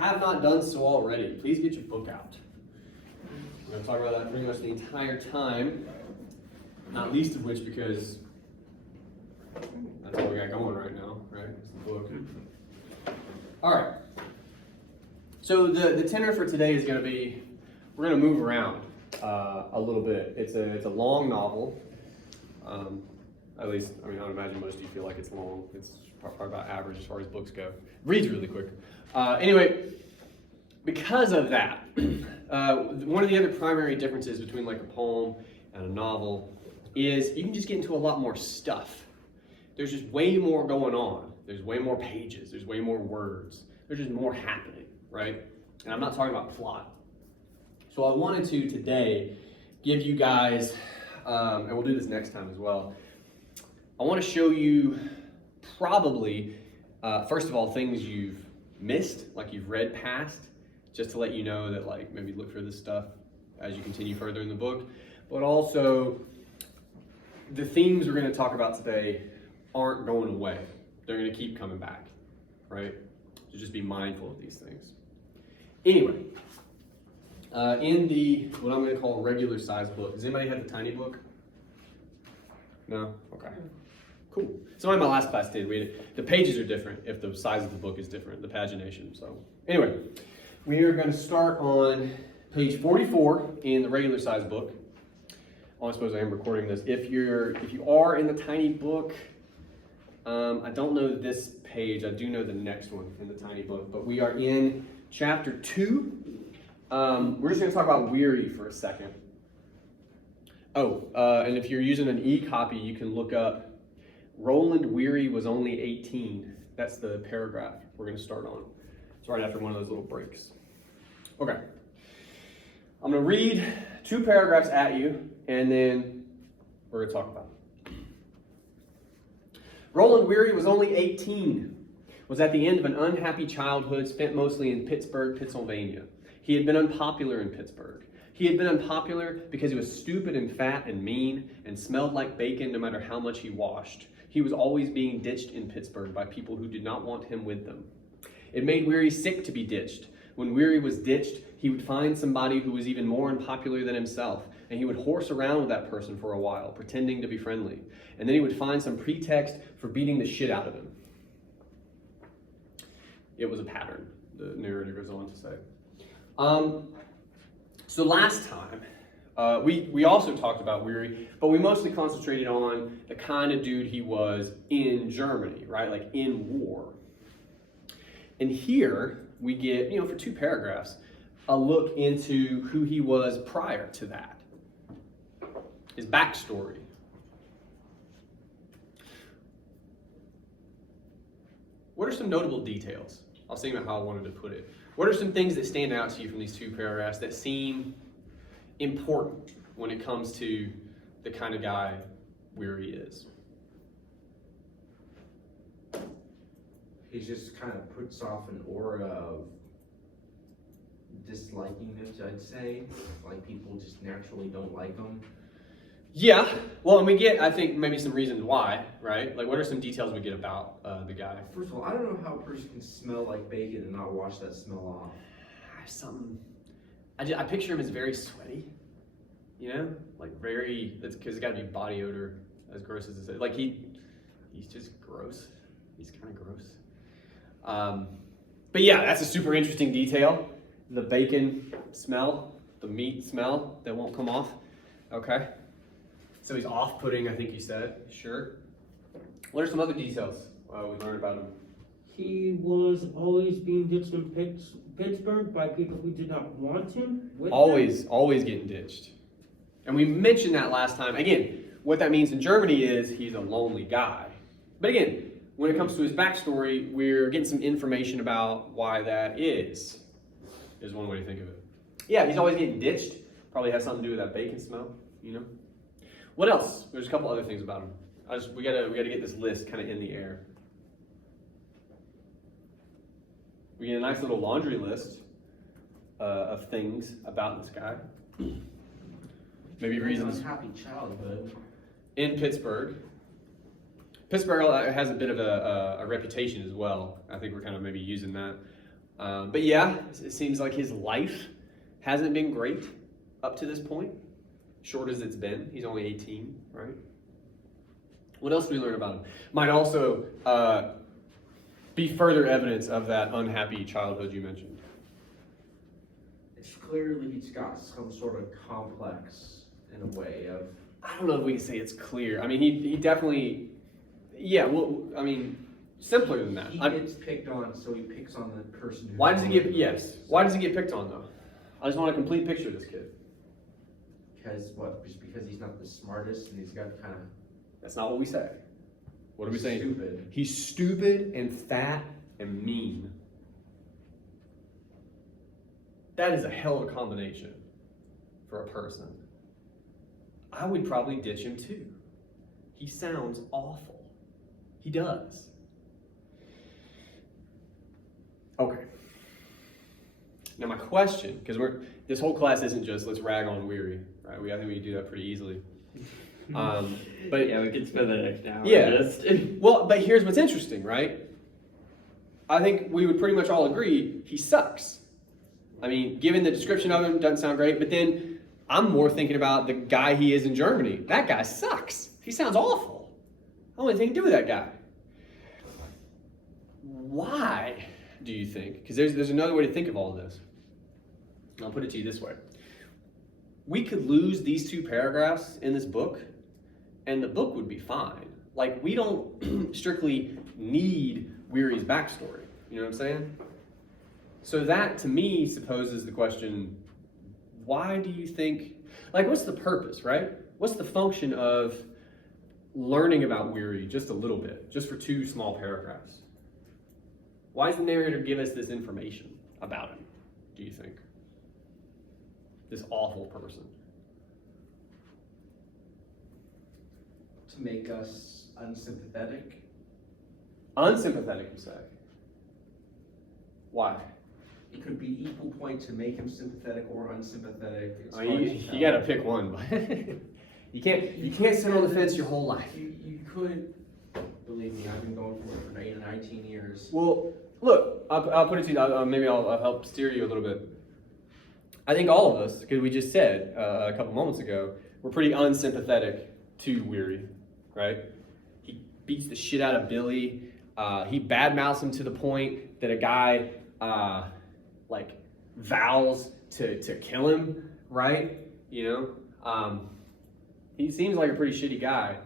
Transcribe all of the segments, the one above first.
have not done so already, please get your book out. We're going to talk about that pretty much the entire time, not least of which because that's all we got going right now, right? It's the book. All right. So the tenor for today is going to be, we're going to move around a little bit. It's a long novel. At least, I mean, I would imagine most of you feel like it's long. It's probably about average as far as books go. Reads really quick. Anyway, because of that, one of the other primary differences between like a poem and a novel is you can just get into a lot more stuff. There's just way more going on. There's way more pages. There's way more words. There's just more happening, right? And I'm not talking about plot. So I wanted to today give you guys, and we'll do this next time as well, I want to show you probably, first of all, things you've missed, like you've read past, just to let you know that like maybe look for this stuff as you continue further in the book. But also, the themes we're going to talk about today aren't going away. They're going to keep coming back, right? So just be mindful of these things. Anyway, in the, what I'm going to call a regular size book, does anybody have the tiny book? No? Okay. Cool. Somebody in my last class did. The pages are different if the size of the book is different, the pagination. So anyway, we are going to start on page 44 in the regular size book. Oh, I suppose I am recording this. If you are in the tiny book, I don't know this page. I do know the next one in the tiny book, but we are in chapter 2. We're just going to talk about weary for a second. Oh, and if you're using an e-copy, you can look up Roland Weary was only 18. That's the paragraph we're going to start on. It's right after one of those little breaks. Okay. I'm going to read 2 paragraphs at you, and then we're going to talk about it. Roland Weary was only 18, was at the end of an unhappy childhood spent mostly in Pittsburgh, Pennsylvania. He had been unpopular in Pittsburgh. He had been unpopular because he was stupid and fat and mean and smelled like bacon no matter how much he washed. He was always being ditched in Pittsburgh by people who did not want him with them. It made Weary sick to be ditched. When Weary was ditched, he would find somebody who was even more unpopular than himself, and he would horse around with that person for a while, pretending to be friendly. And then he would find some pretext for beating the shit out of him. It was a pattern, the narrator goes on to say. So last time, we also talked about Weary, but we mostly concentrated on the kind of dude he was in Germany, right? Like in war. And here we get, for 2 paragraphs, a look into who he was prior to that. His backstory. What are some notable details? I'll see how I wanted to put it. What are some things that stand out to you from these 2 paragraphs that seem important when it comes to the kind of guy Weary is? He just kind of puts off an aura of dislikingness, I'd say. Like people just naturally don't like him. Yeah, well, and we get, I think, maybe some reasons why, right? Like, what are some details we get about the guy? First of all, I don't know how a person can smell like bacon and not wash that smell off. Something, I picture him as very sweaty, like very, that's because it's got to be body odor, as gross as it is. Like he's just gross. He's kind of gross. But yeah, that's a super interesting detail. The bacon smell, the meat smell that won't come off. Okay. So he's off-putting, I think you said. Sure. What are some other details we learned about him? He was always being ditched in Pittsburgh by people who did not want him with them. Always getting ditched. And we mentioned that last time. Again, what that means in Germany is he's a lonely guy. But again, when it comes to his backstory, we're getting some information about why that is one way to think of it. Yeah, he's always getting ditched. Probably has something to do with that bacon smell, What else? There's a couple other things about him. We gotta get this list kind of in the air. We get a nice little laundry list of things about this guy. Maybe reasons. Unhappy childhood. In Pittsburgh. Pittsburgh has a bit of a reputation as well. I think we're kind of maybe using that. But yeah, it seems like his life hasn't been great up to this point. Short as it's been. He's only 18, right? What else do we learn about him? Might also be further evidence of that unhappy childhood you mentioned. It's clearly he's got some sort of complex in a way of. I don't know if we can say it's clear. I mean, he definitely, yeah, well, I mean, simpler than that. He gets picked on, so he picks on the person who. Why does he get, yes, why does he get picked on though? I just want a complete picture of this kid. Because what? Just because he's not the smartest and he's got kind of. That's not what we say. What are we saying? Stupid. He's stupid and fat and mean. That is a hell of a combination for a person. I would probably ditch him too. He sounds awful. He does. Okay. Now my question, because this whole class isn't just let's rag on Weary, right? I think we can do that pretty easily. But yeah, we could spend the next hour. Yeah. Just. Well, but here's what's interesting, right? I think we would pretty much all agree he sucks. I mean, given the description of him, doesn't sound great. But then I'm more thinking about the guy he is in Germany. That guy sucks. He sounds awful. I don't want anything to do with that guy. Why do you think? Because there's another way to think of all of this. I'll put it to you this way. We could lose these 2 paragraphs in this book, and the book would be fine. Like, we don't strictly need Weary's backstory. You know what I'm saying? So that, to me, supposes the question, why do you think, like, what's the purpose, right? What's the function of learning about Weary just a little bit, just for 2 small paragraphs? Why does the narrator give us this information about him, do you think? This awful person. To make us unsympathetic. Unsympathetic, you say? Why? It could be equal point to make him sympathetic or unsympathetic. It's Oh, hard to you tell. gotta pick one. you can't sit on the fence your whole life. You could, believe me, I've been going for it for 19 years. Well, look, I'll put it to you, maybe I'll help steer you a little bit. I think all of us, because we just said a couple moments ago, we're pretty unsympathetic to Weary, right? He beats the shit out of Billy. He badmouths him to the point that a guy vows to kill him, right? You know, he seems like a pretty shitty guy.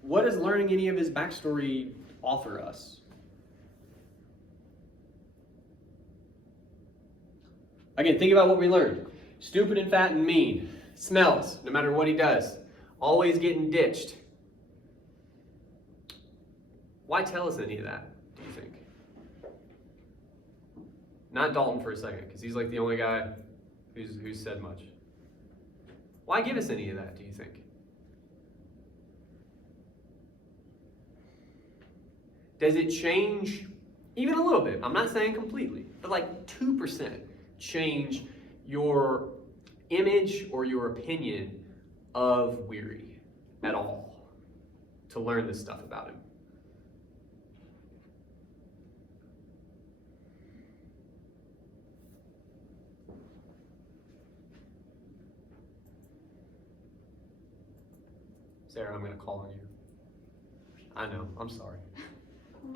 What does learning any of his backstory offer us? Again, think about what we learned. Stupid and fat and mean. Smells, no matter what he does. Always getting ditched. Why tell us any of that, do you think? Not Dalton for a second, because he's like the only guy who's said much. Why give us any of that, do you think? Does it change even a little bit? I'm not saying completely, but like 2% change your image or your opinion of Weary at all to learn this stuff about him? Sarah, I'm going to call on you. I know, I'm sorry.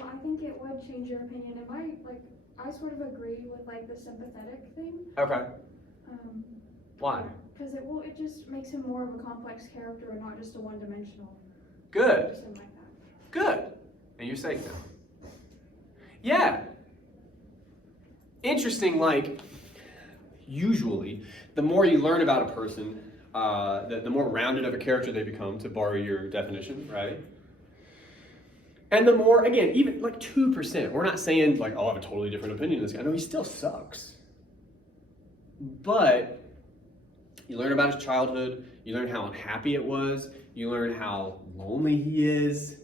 I think it would change your opinion. I sort of agree with the sympathetic thing. Okay. Why? Because it just makes him more of a complex character and not just a one-dimensional Good. person like that. Good. And you're safe now. Yeah. Interesting, usually, the more you learn about a person, the more rounded of a character they become, to borrow your definition, right? And the more, again, even 2%, we're not saying I have a totally different opinion of this guy. No, he still sucks. But you learn about his childhood, you learn how unhappy it was, you learn how lonely he is,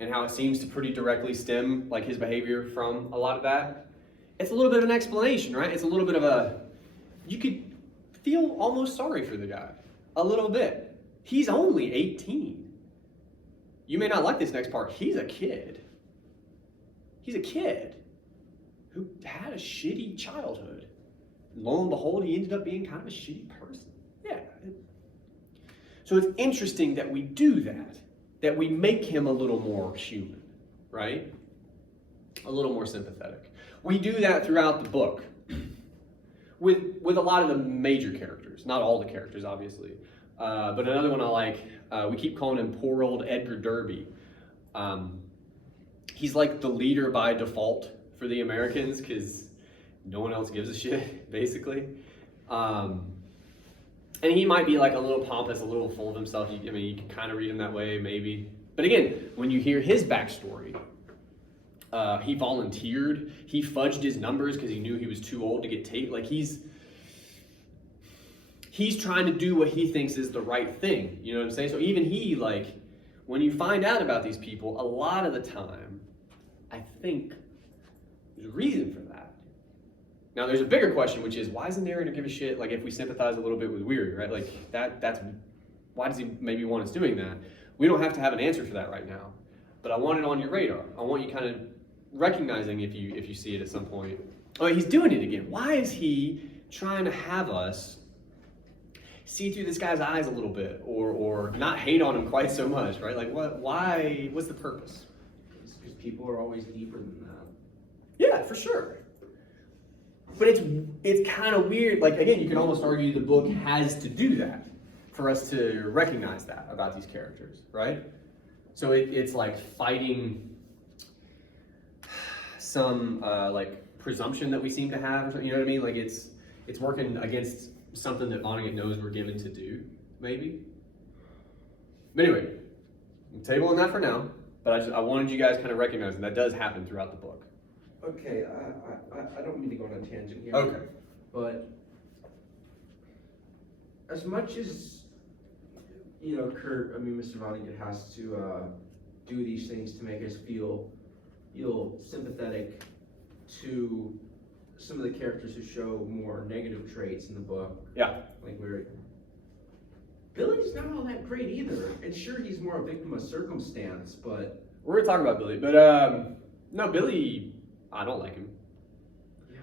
and how it seems to pretty directly stem his behavior from a lot of that. It's a little bit of an explanation, right? It's a little bit of you could feel almost sorry for the guy. A little bit. He's only 18. You may not like this next part. He's a kid. He's a kid who had a shitty childhood. Lo and behold, he ended up being kind of a shitty person. Yeah. So it's interesting that we do that we make him a little more human, right? A little more sympathetic. We do that throughout the book with a lot of the major characters, not all the characters, obviously. But another one I like, we keep calling him poor old Edgar Derby. He's like the leader by default for the Americans because no one else gives a shit, basically. And he might be like a little pompous, a little full of himself. I mean, you can kind of read him that way, maybe. But again, when you hear his backstory, he volunteered. He fudged his numbers because he knew he was too old to get taped. Like he's trying to do what he thinks is the right thing. You know what I'm saying? So even he, like, when you find out about these people, a lot of the time, I think there's a reason for that. Now, there's a bigger question, which is, why does the narrator give a shit, like, if we sympathize a little bit with Weary, right? Like, that's, why does he maybe want us doing that? We don't have to have an answer for that right now. But I want it on your radar. I want you kind of recognizing if you see it at some point. Oh, he's doing it again. Why is he trying to have us see through this guy's eyes a little bit, or not hate on him quite so much, right? Like, why, what's the purpose? It's because people are always deeper than that. Yeah, for sure. But it's kind of weird. Like, again, you can almost argue the book has to do that for us to recognize that about these characters, right? So it's like fighting some like presumption that we seem to have, or something, you know what I mean? Like it's working against something that Vonnegut knows we're given to do, maybe. But anyway, I'm tabling that for now. But I wanted you guys kind of recognizing that does happen throughout the book. Okay, I don't mean to go on a tangent here. Okay. But as much as, you know, Mr. Vonnegut has to do these things to make us feel sympathetic to some of the characters who show more negative traits in the book. Yeah. Like Billy's not all that great either. And sure, he's more a victim of circumstance, but... We're gonna talk about Billy, but no, Billy, I don't like him.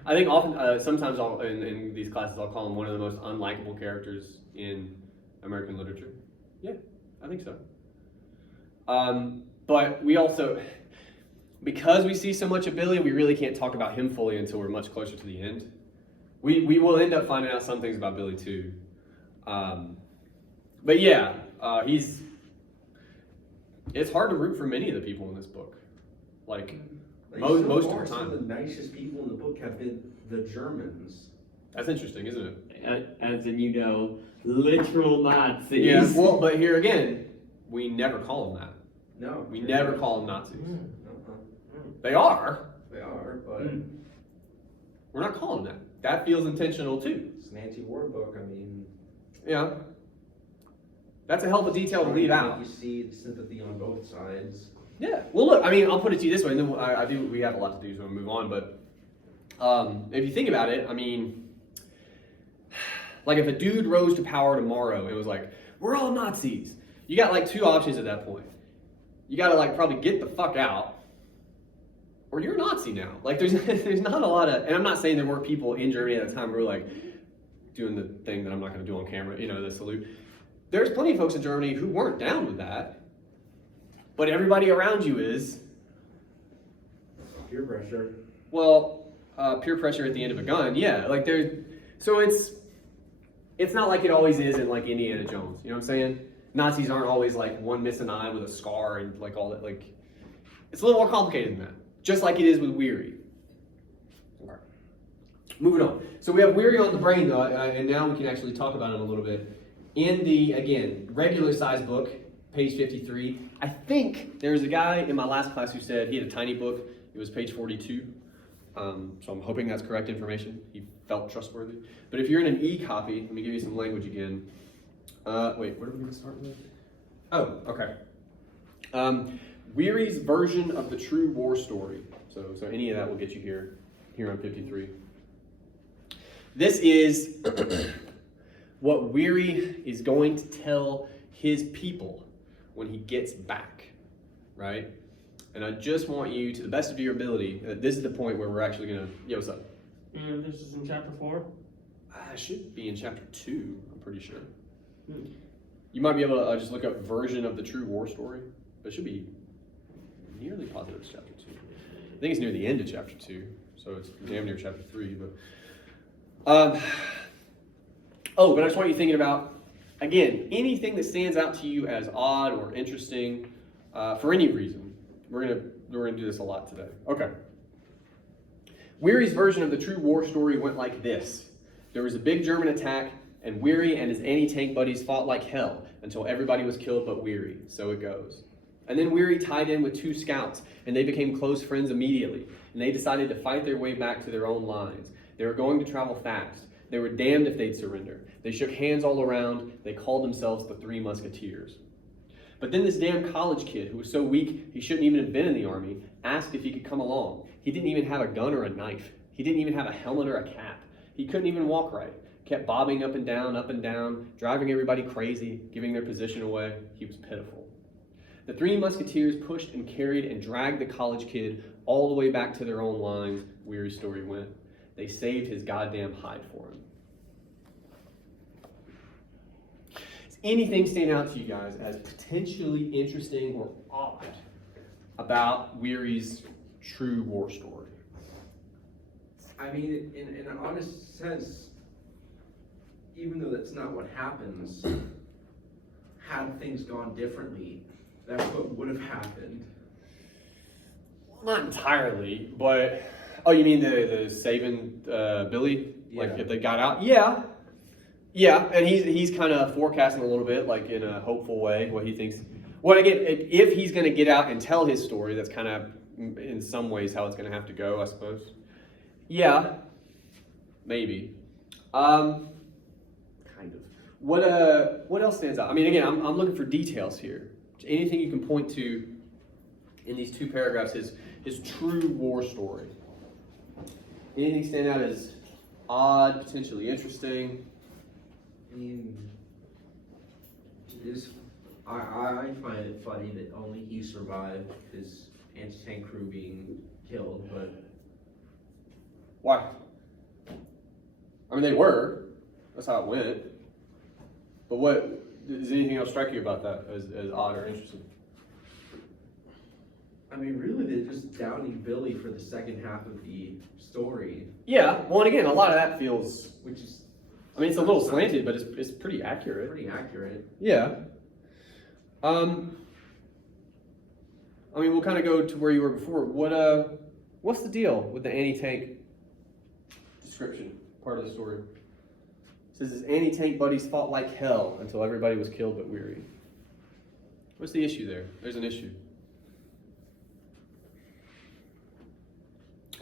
I think often, sometimes in these classes, I'll call him one of the most unlikable characters in American literature. Yeah, I think so. But we also, because we see so much of Billy, we really can't talk about him fully until we're much closer to the end. We will end up finding out some things about Billy too. But yeah, it's hard to root for many of the people in this book. Like most of the time. Some of the nicest people in the book have been the Germans. That's interesting, isn't it? As in, you know, literal Nazis. Yeah, well, but here again, we never call them that. No. We never call them Nazis. Uh-huh. They are. They are, but We're not calling them that. That feels intentional too. it's an anti-war book. I mean, Yeah. That's a hell of a detail to leave out. You see the sympathy on both sides. Yeah. Well, look, I mean, I'll put it to you this way, and then we have a lot to do, so we'll move on. But if you think about it, I mean, like if a dude rose to power tomorrow, it was like, we're all Nazis. You got like two options at that point. You got to like probably get the fuck out, or you're a Nazi now. Like there's not a lot of, and I'm not saying there weren't people in Germany at the time who were like doing the thing that I'm not going to do on camera, you know, the salute. There's plenty of folks in Germany who weren't down with that, but everybody around you is. Peer pressure. Well, peer pressure at the end of a gun, yeah. Like so it's not like it always is in like Indiana Jones. You know what I'm saying? Nazis aren't always like one missing eye with a scar and like all that. Like it's a little more complicated than that. Just like it is with Weary. Okay. Moving on. So we have Weary on the brain though, and now we can actually talk about him a little bit. In the, again, regular size book, page 53, I think there's a guy in my last class who said he had a tiny book. It was page 42. So I'm hoping that's correct information. He felt trustworthy. But if you're in an e-copy, let me give you some language again. Wait, where do we going to start with? Oh, okay. Weary's version of the true war story. So any of that will get you here on 53. This is what Weary is going to tell his people when he gets back, right? And I just want you, to the best of your ability, this is the point where we're actually gonna, yeah, what's up? And this is in chapter 4? I should be in chapter 2, I'm pretty sure. Hmm. You might be able to just look up version of the true war story, but it should be nearly positive it's chapter 2. I think it's near the end of chapter 2, so it's damn near chapter 3, but. But I just want you thinking about, again, anything that stands out to you as odd or interesting for any reason. We're gonna do this a lot today. Okay. Weary's version of the true war story went like this. There was a big German attack, and Weary and his anti-tank buddies fought like hell until everybody was killed but Weary. So it goes. And then Weary tied in with 2 scouts, and they became close friends immediately. And they decided to fight their way back to their own lines. They were going to travel fast. They were damned if they'd surrender. They shook hands all around. They called themselves the Three Musketeers. But then this damn college kid, who was so weak he shouldn't even have been in the army, asked if he could come along. He didn't even have a gun or a knife. He didn't even have a helmet or a cap. He couldn't even walk right. Kept bobbing up and down, driving everybody crazy, giving their position away. He was pitiful. The Three Musketeers pushed and carried and dragged the college kid all the way back to their own lines. Weary's story went. They saved his goddamn hide for him. Does anything stand out to you guys as potentially interesting or odd about Weary's true war story? I mean, in an honest sense, even though that's not what happens, had things gone differently, that's what would have happened. Not entirely, but you mean the saving Billy? Like Yeah. if they got out? Yeah, and he's kind of forecasting a little bit, like in a hopeful way, what he thinks. Well, again, if he's going to get out and tell his story, that's kind of in some ways how it's going to have to go, I suppose. Yeah, maybe. Kind of. What else stands out? I mean, again, I'm looking for details here. Anything you can point to in these 2 paragraphs, his true war story. Anything stand out as odd, potentially interesting? I mean, I find it funny that only he survived his anti-tank crew being killed, but Why? I mean, they were. That's how it went. But what does anything else strike you about that as odd or interesting? I mean, really, they're just downing Billy for the second half of the story, Yeah. Well, and again, a lot of that feels. which is I mean, it's a little slanted, but it's pretty accurate. pretty accurate. Yeah. I mean, we'll kind of go to where you were before. What's the deal with the anti-tank description part of the story? It says his anti-tank buddies fought like hell until everybody was killed but Weary. What's the issue there? There's an issue.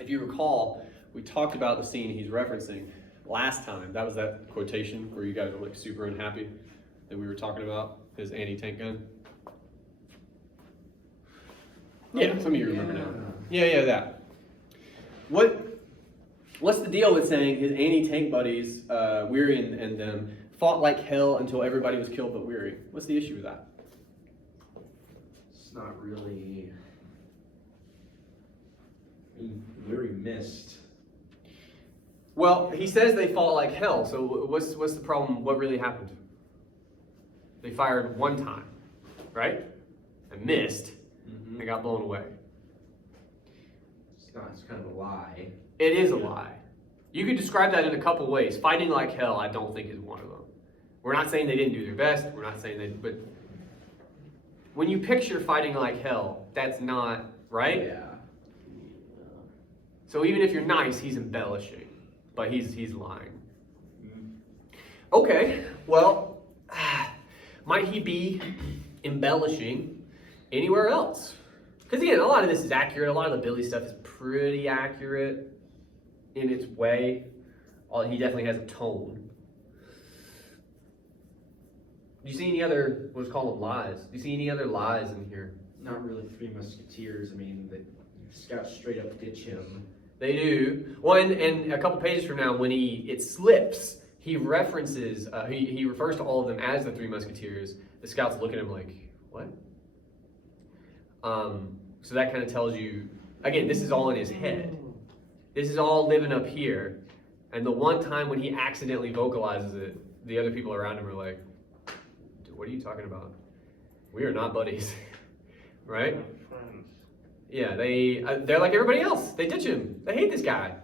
If you recall, we talked about the scene he's referencing last time. That was that quotation where you guys were like super unhappy that we were talking about his anti-tank gun. Yeah, some of you remember now. Yeah, that. What's the deal with saying his anti-tank buddies, Weary and them, fought like hell until everybody was killed but Weary? What's the issue with that? It's not really. I mean, Weary missed. Well, he says they fought like hell, so what's the problem? What really happened? They fired one time, right? And missed, and got blown away. It's kind of a lie. It is a lie. You could describe that in a couple ways. Fighting like hell, I don't think is one of them. We're not saying they didn't do their best. We're not saying but when you picture fighting like hell, that's not right. Yeah. So even if you're nice, he's embellishing, but he's lying. Okay, well, might he be embellishing anywhere else? Because again, a lot of this is accurate. A lot of the Billy stuff is pretty accurate in its way. He definitely has a tone. Do you see any other, let's call them lies? Do you see any other lies in here? Not really Three Musketeers. I mean, the scouts straight up ditch him. They do. Well, and a couple pages from now, when it slips, he references, he refers to all of them as the Three Musketeers. The scouts look at him like, what? So that kind of tells you, again, this is all in his head. This is all living up here. And the one time when he accidentally vocalizes it, the other people around him are like, "Dude, what are you talking about? We are not buddies." Right? Friends. Yeah, they're like everybody else. They ditch him. They hate this guy.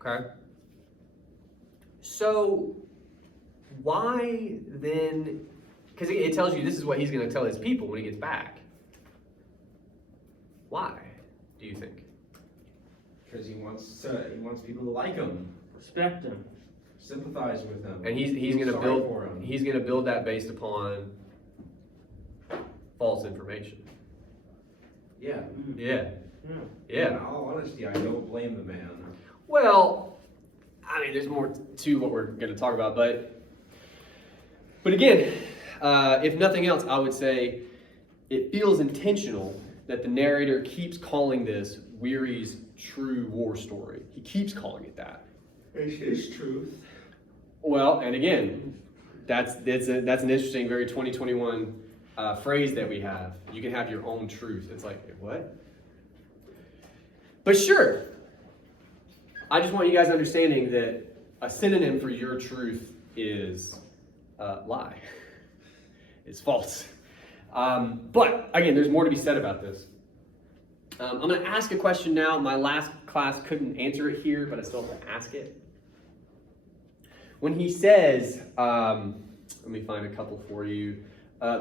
Okay? So, why then, because it tells you this is what he's going to tell his people when he gets back. Why, do you think? Because he wants people to like him, Respect him. sympathize with him. And he's feel going to sorry build for him. he's going to build that based upon false information. Yeah. Yeah. Yeah. Yeah. In all honesty, I don't blame the man. Well, I mean, there's more to what we're going to talk about, but again, if nothing else, I would say it feels intentional that the narrator keeps calling this Weary's true war story. He keeps calling it that. It's his truth. Well, and again, that's an interesting, very 2021 phrase that we have. You can have your own truth. It's like, what? But sure, I just want you guys understanding that a synonym for your truth is lie. It's false. But again, there's more to be said about this. I'm going to ask a question now. My last class couldn't answer it here, but I still have to ask it. When he says, let me find a couple for you.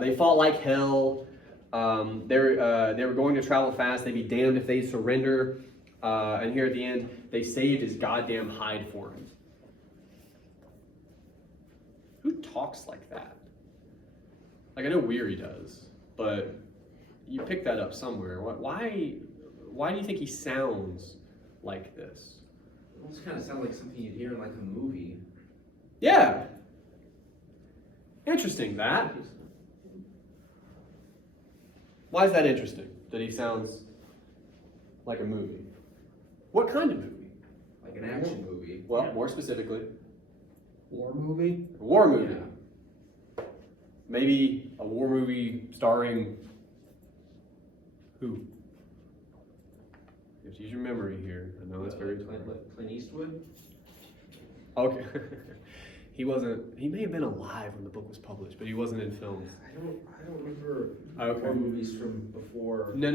They fought like hell. They were going to travel fast. They'd be damned if they surrender. And here at the end, they saved his goddamn hide for him. Who talks like that? Like, I know Weary does, but you pick that up somewhere. Why do you think he sounds like this? It almost kind of sounds like something you'd hear in like a movie. Yeah. Interesting, that. Why is that interesting, that he sounds like a movie? What kind of movie? Like an action movie. Well, Yeah. more specifically, War movie? a war movie. Yeah. Maybe a war movie starring who? Just use your memory here. I know it's very Clint Eastwood? Okay. He may have been alive when the book was published, but he wasn't in films. I don't remember Okay. war movies from before. No.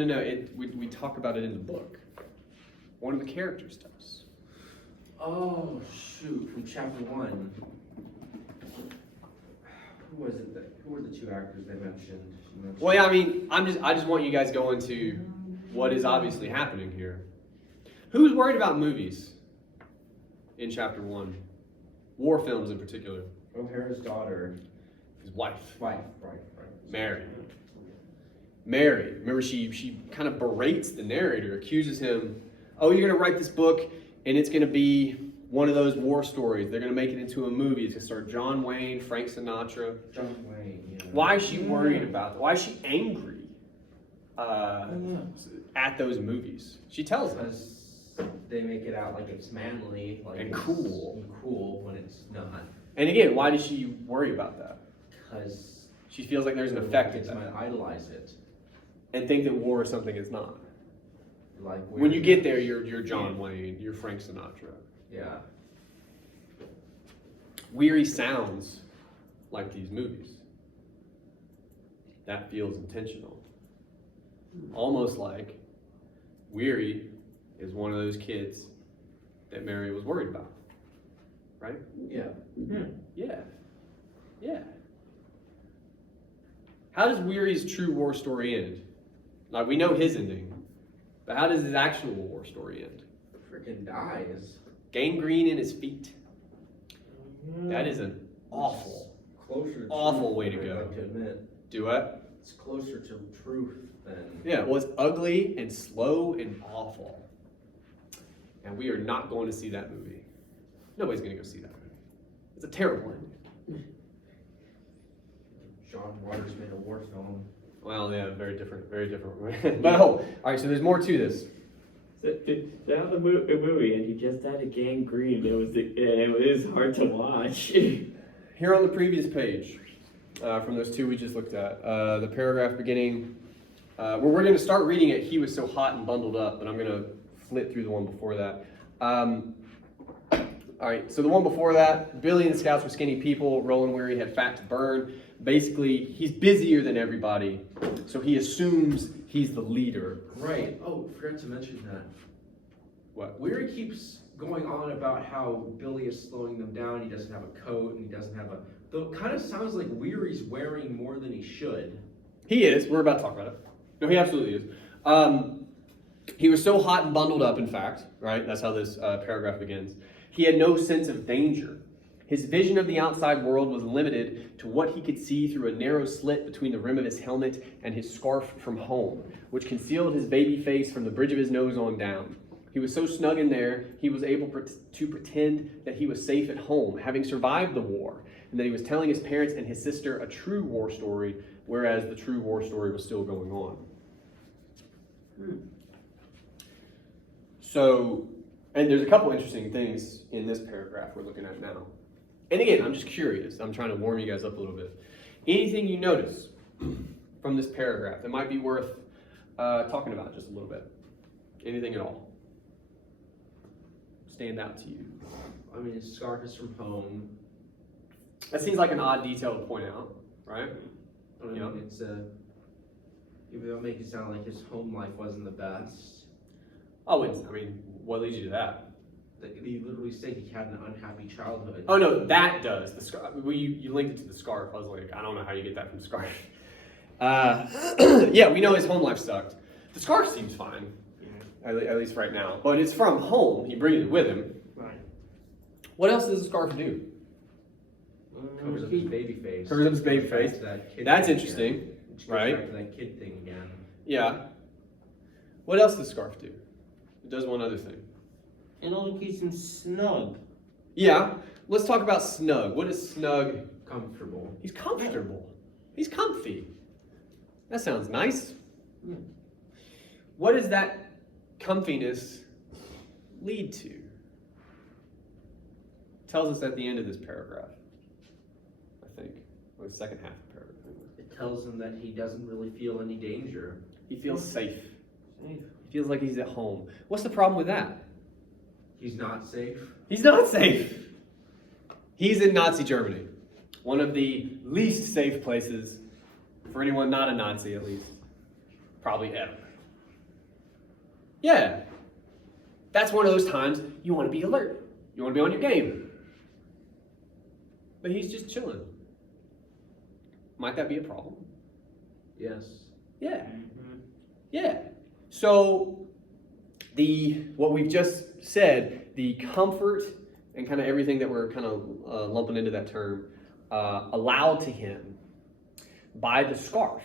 We talk about it in the book. One of the characters does. Oh shoot! From chapter 1. Who was it? Who were the two actors they mentioned? Well, yeah, I mean, I just want you guys going to what is obviously happening here. Who's worried about movies in chapter 1? War films in particular. O'Hara's daughter. His wife. Right. Mary. Remember, she kind of berates the narrator, accuses him, "Oh, you're going to write this book, and it's going to be one of those war stories. They're going to make it into a movie. It's going to star John Wayne, Frank Sinatra." John Wayne. Yeah. Why is she worried about that? Why is she angry at those movies? She tells us. Because they make it out like it's manly, like And it's cool. when it's not. And again, why does she worry about that? Because She feels like there's an effect in kids that. might idolize it. And think that war is something it's not. Like When you get there, you're John Wayne, you're Frank Sinatra. Yeah. Weary sounds like these movies. That feels intentional. Almost like Weary is one of those kids that Mary was worried about. Right? Yeah. Yeah. How does Weary's true war story end? Like, we know his ending, but how does his actual war story end? Freaking dies. Gangrene in his feet. That is an awful Closer to awful truth, way to I'd go. like to admit. do it. It's closer to truth than. Yeah, well, it's ugly and slow and awful. And we are not going to see that movie. Nobody's going to go see that movie. It's a terrible ending. John Waters made a war film. Well, yeah, very different. But all right, so there's more to this. That was a movie, and he just had a gangrene. It was hard to watch. Here on the previous page, from those two we just looked at, the paragraph beginning, we're going to start reading it. He was so hot and bundled up, but I'm going to flip through the one before that. All right, so the one before that, Billy and the scouts were skinny people. Roland Weary had fat to burn. Basically, he's busier than everybody, so he assumes he's the leader. Right. Oh, forgot to mention that. What? Weary keeps going on about how Billy is slowing them down. He doesn't have a coat and he doesn't have a. Though it kind of sounds like Weary's wearing more than he should. He is. We're about to talk about it. No, he absolutely is. He was so hot and bundled up, in fact, right? That's how this paragraph begins. He had no sense of danger. His vision of the outside world was limited to what he could see through a narrow slit between the rim of his helmet and his scarf from home, which concealed his baby face from the bridge of his nose on down. He was so snug in there, he was able to pretend that he was safe at home, having survived the war, and that he was telling his parents and his sister a true war story, whereas the true war story was still going on. So, and there's a couple interesting things in this paragraph we're looking at now. And again, I'm just curious. I'm trying to warm you guys up a little bit. Anything you notice from this paragraph that might be worth talking about just a little bit? Anything at all? Stand out to you? I mean, his scarf is from home. That seems like an odd detail to point out, right? I mean, Yeah. it's even though it makes it sound like his home life wasn't the best. Oh, I mean, what leads you to that? He literally said he had an unhappy childhood. Oh no, that does. The scarf. Well, you linked it to the scarf. I was like, I don't know how you get that from the scarf. Yeah, we know his home life sucked. The scarf seems fine, at least right now. But it's from home. He brings it with him. Right. What else does the scarf do? Covers up his baby face. Covers up his baby face. That's interesting, Again. Which goes right? back to that kid thing again. Yeah. What else does the scarf do? It does one other thing. It only keeps him snug. Yeah. Let's talk about snug. What is snug? Comfortable. He's comfortable. He's comfy. That sounds nice. Yeah. What does that comfiness lead to? Tells us at the end of this paragraph, I think, or the second half of the paragraph. It tells him that he doesn't really feel any danger. He feels safe. Safe. He feels like he's at home. What's the problem with that? He's not safe. He's not safe. He's in Nazi Germany, one of the least safe places for anyone not a Nazi, at least, probably ever. Yeah, that's one of those times you want to be alert. You want to be on your game. But he's just chilling. Might that be a problem? Yes. Yeah. Mm-hmm. Yeah. So what we've just said, the comfort and kind of everything that we're kind of lumping into that term, allowed to him by the scarf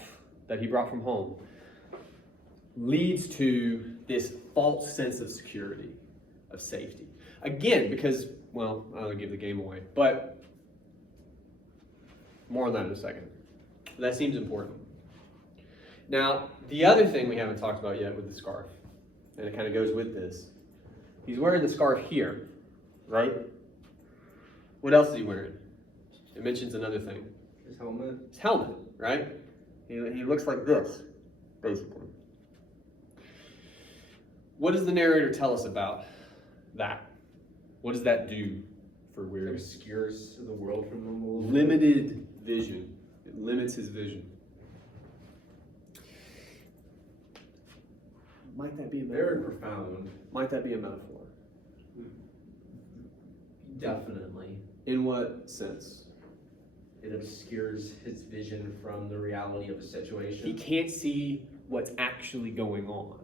that he brought from home, leads to this false sense of security, of safety. Again, because, well, I'll give the game away, but more on that in a second. That seems important. Now, the other thing we haven't talked about yet with the scarf, and it kind of goes with this, he's wearing the scarf here, right? What else is he wearing? It mentions another thing. His helmet. His helmet, right? He looks like this, basically. What does the narrator tell us about that? What does that do for It Weary? obscures the world from him a little bit. Limited vision. It limits his vision. Might that be a Very metaphor? profound. Might that be a metaphor? Definitely. In what sense? It obscures his vision from the reality of a situation. He can't see what's actually going on,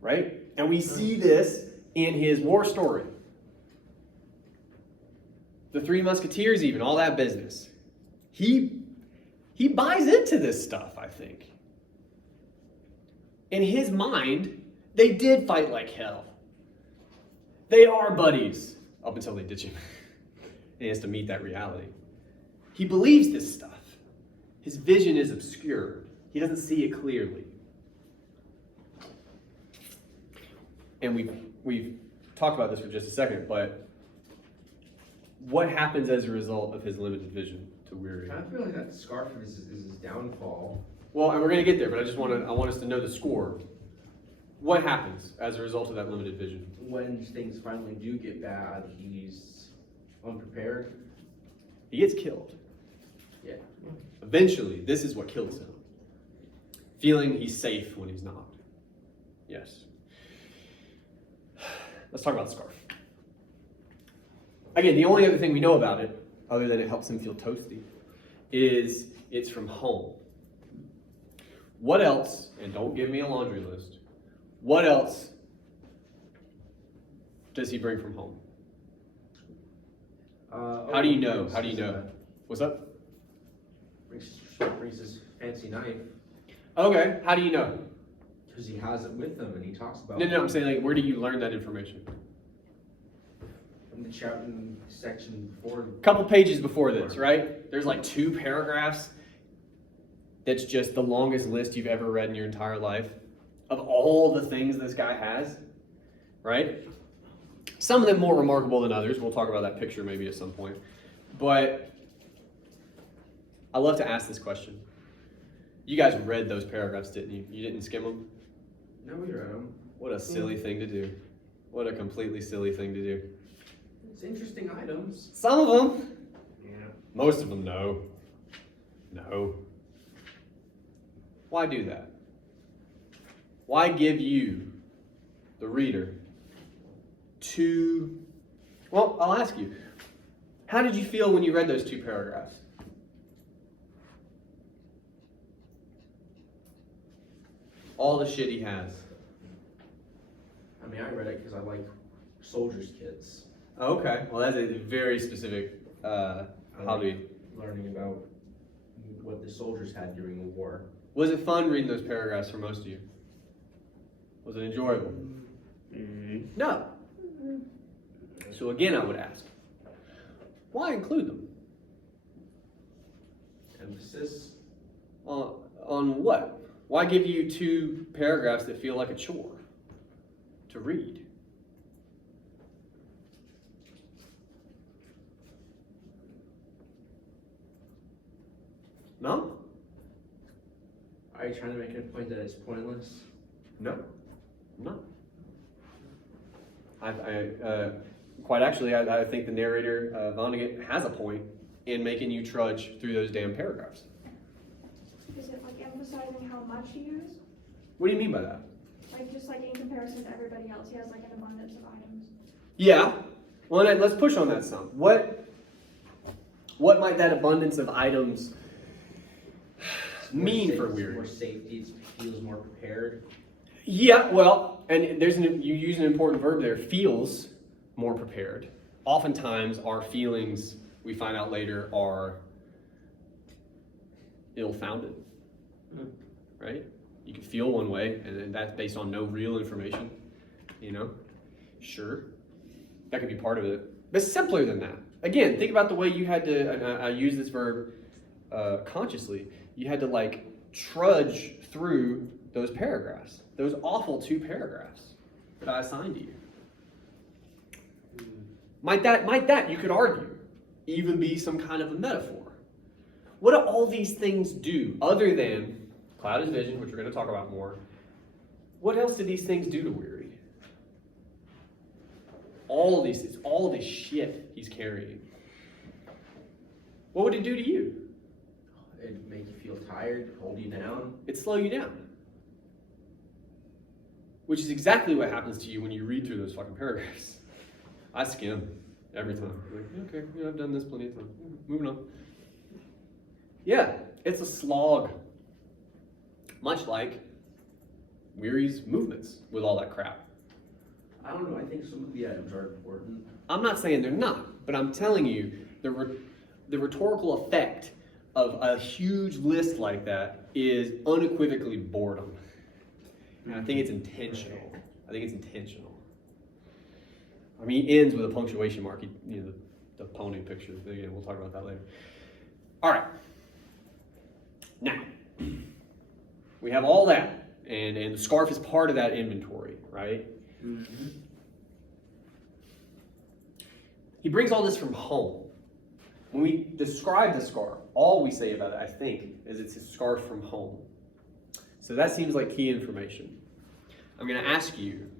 right? And we see this in his war story. The Three Musketeers, even, all that business. He buys into this stuff, I think. In his mind, they did fight like hell. They are buddies, up until they ditch him. And he has to meet that reality. He believes this stuff. His vision is obscured. He doesn't see it clearly. And we've talked about this for just a second, but what happens as a result of his limited vision to Weary? I feel like that scarf is his downfall. Well, and we're gonna get there, but I want us to know the score. What happens as a result of that limited vision? When things finally do get bad, he's unprepared. He gets killed. Yeah. Eventually, this is what kills him. Feeling he's safe when he's not. Yes. Let's talk about the scarf. Again, the only other thing we know about it, other than it helps him feel toasty, is it's from home. What else, and don't give me a laundry list, what else does he bring from home? How do you know? How do you know? What's up? Brings his fancy knife Okay, how do you know? because he has it with him and he talks about No, I'm saying, like, where do you learn that information? in the chat section before. A couple pages before this, right? There's like 2 paragraphs that's just the longest list you've ever read in your entire life of all the things this guy has, right? Some of them more remarkable than others. We'll talk about that picture maybe at some point. But I love to ask this question. You guys read those paragraphs, didn't you? You didn't skim them? No, we read him. What a silly thing to do. What a completely silly thing to do. It's interesting items. Some of them. Yeah. Most of them, no. No. Why do that? Why give you, the reader, 2... Well, I'll ask you. How did you feel when you read those 2 paragraphs? All the shit he has. I mean, I read it because I like soldiers' kids. Okay, well that's a very specific I hobby. like learning about what the soldiers had during the war. Was it fun reading those paragraphs for most of you? Was it enjoyable? No. So again, I would ask, why include them? Emphasis. On what? Why give you 2 paragraphs that feel like a chore to read? No? Are you trying to make a point that it's pointless? No. No. Quite actually, I think the narrator, Vonnegut, has a point in making you trudge through those damn paragraphs. Is it like emphasizing how much he has? What do you mean by that? Like just like in comparison to everybody else, he has like an abundance of items. Yeah. Well, then let's push on that some. What might that abundance of items mean for Weary? More safety. It feels more prepared. Yeah, well, and you use an important verb there, feels more prepared. Oftentimes our feelings, we find out later, are ill-founded, right? You can feel one way, and that's based on no real information, you know? Sure, that could be part of it. But simpler than that. Again, think about the way you had to, and I use this verb consciously, you had to like trudge through those paragraphs, those awful 2 paragraphs that I assigned to you. Might that, you could argue, even be some kind of a metaphor? What do all these things do other than cloud his vision, which we're going to talk about more? What else do these things do to Weary? All this shit he's carrying. What would it do to you? It'd make you feel tired, hold you down. It'd slow you down. Which is exactly what happens to you when you read through those fucking paragraphs. I skim every time. I'm like, okay, yeah, I've done this plenty of times. Moving on. Yeah, it's a slog. Much like Weary's movements with all that crap. I don't know. I think some of the items are important. I'm not saying they're not, but I'm telling you, the rhetorical effect of a huge list like that is unequivocally boredom. And I think it's intentional. I mean, he ends with a punctuation mark. You know, the pony picture. Again, we'll talk about that later. All right. Now, we have all that, and the scarf is part of that inventory, right? Mm-hmm. He brings all this from home. When we describe the scarf, all we say about it, I think, is it's a scarf from home. So that seems like key information. I'm going to ask you,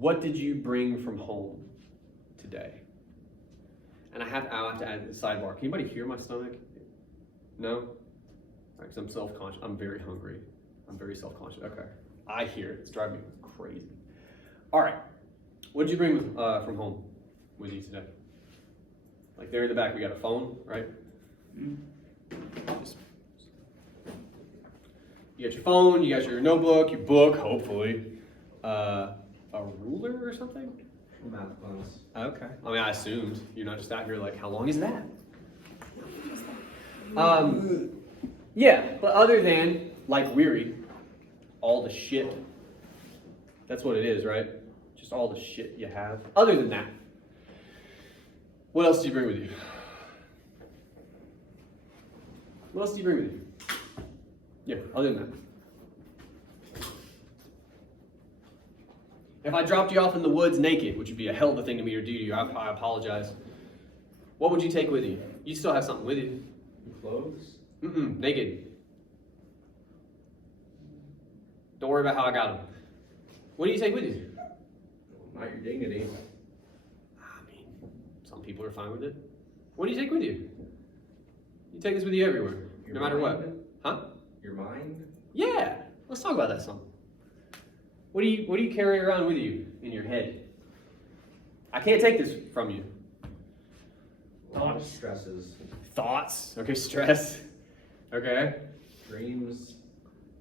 what did you bring from home today? And I'll have to add the sidebar. Can anybody hear my stomach? No? Because I'm self-conscious. I'm very hungry. I'm very self-conscious. Okay. I hear it. It's driving me crazy. All right. What did you bring from home with you today? Like there in the back, we got a phone, right? Just, you got your phone, you got your notebook, your book, hopefully. A ruler or something? Math class. Okay. I mean, I assumed. You're not just out here like, how long is that? Yeah, but other than, like weary, all the shit. That's what it is, right? Just all the shit you have. Other than that, what else do you bring with you? What else do you bring with you? Yeah, other than that. If I dropped you off in the woods naked, which would be a hell of a thing to me or do to you, I apologize. What would you take with you? You still have something with you. Clothes? Naked. Don't worry about how I got them. What do you take with you? Not your dignity. I mean, some people are fine with it. What do you take with you? You take this with you everywhere, Your no matter what. mind? Huh? Your mind? Yeah. Let's talk about that some. What do you carry around with you in your head? I can't take this from you. A lot of stresses. Thoughts. Okay, stress. Okay. Dreams.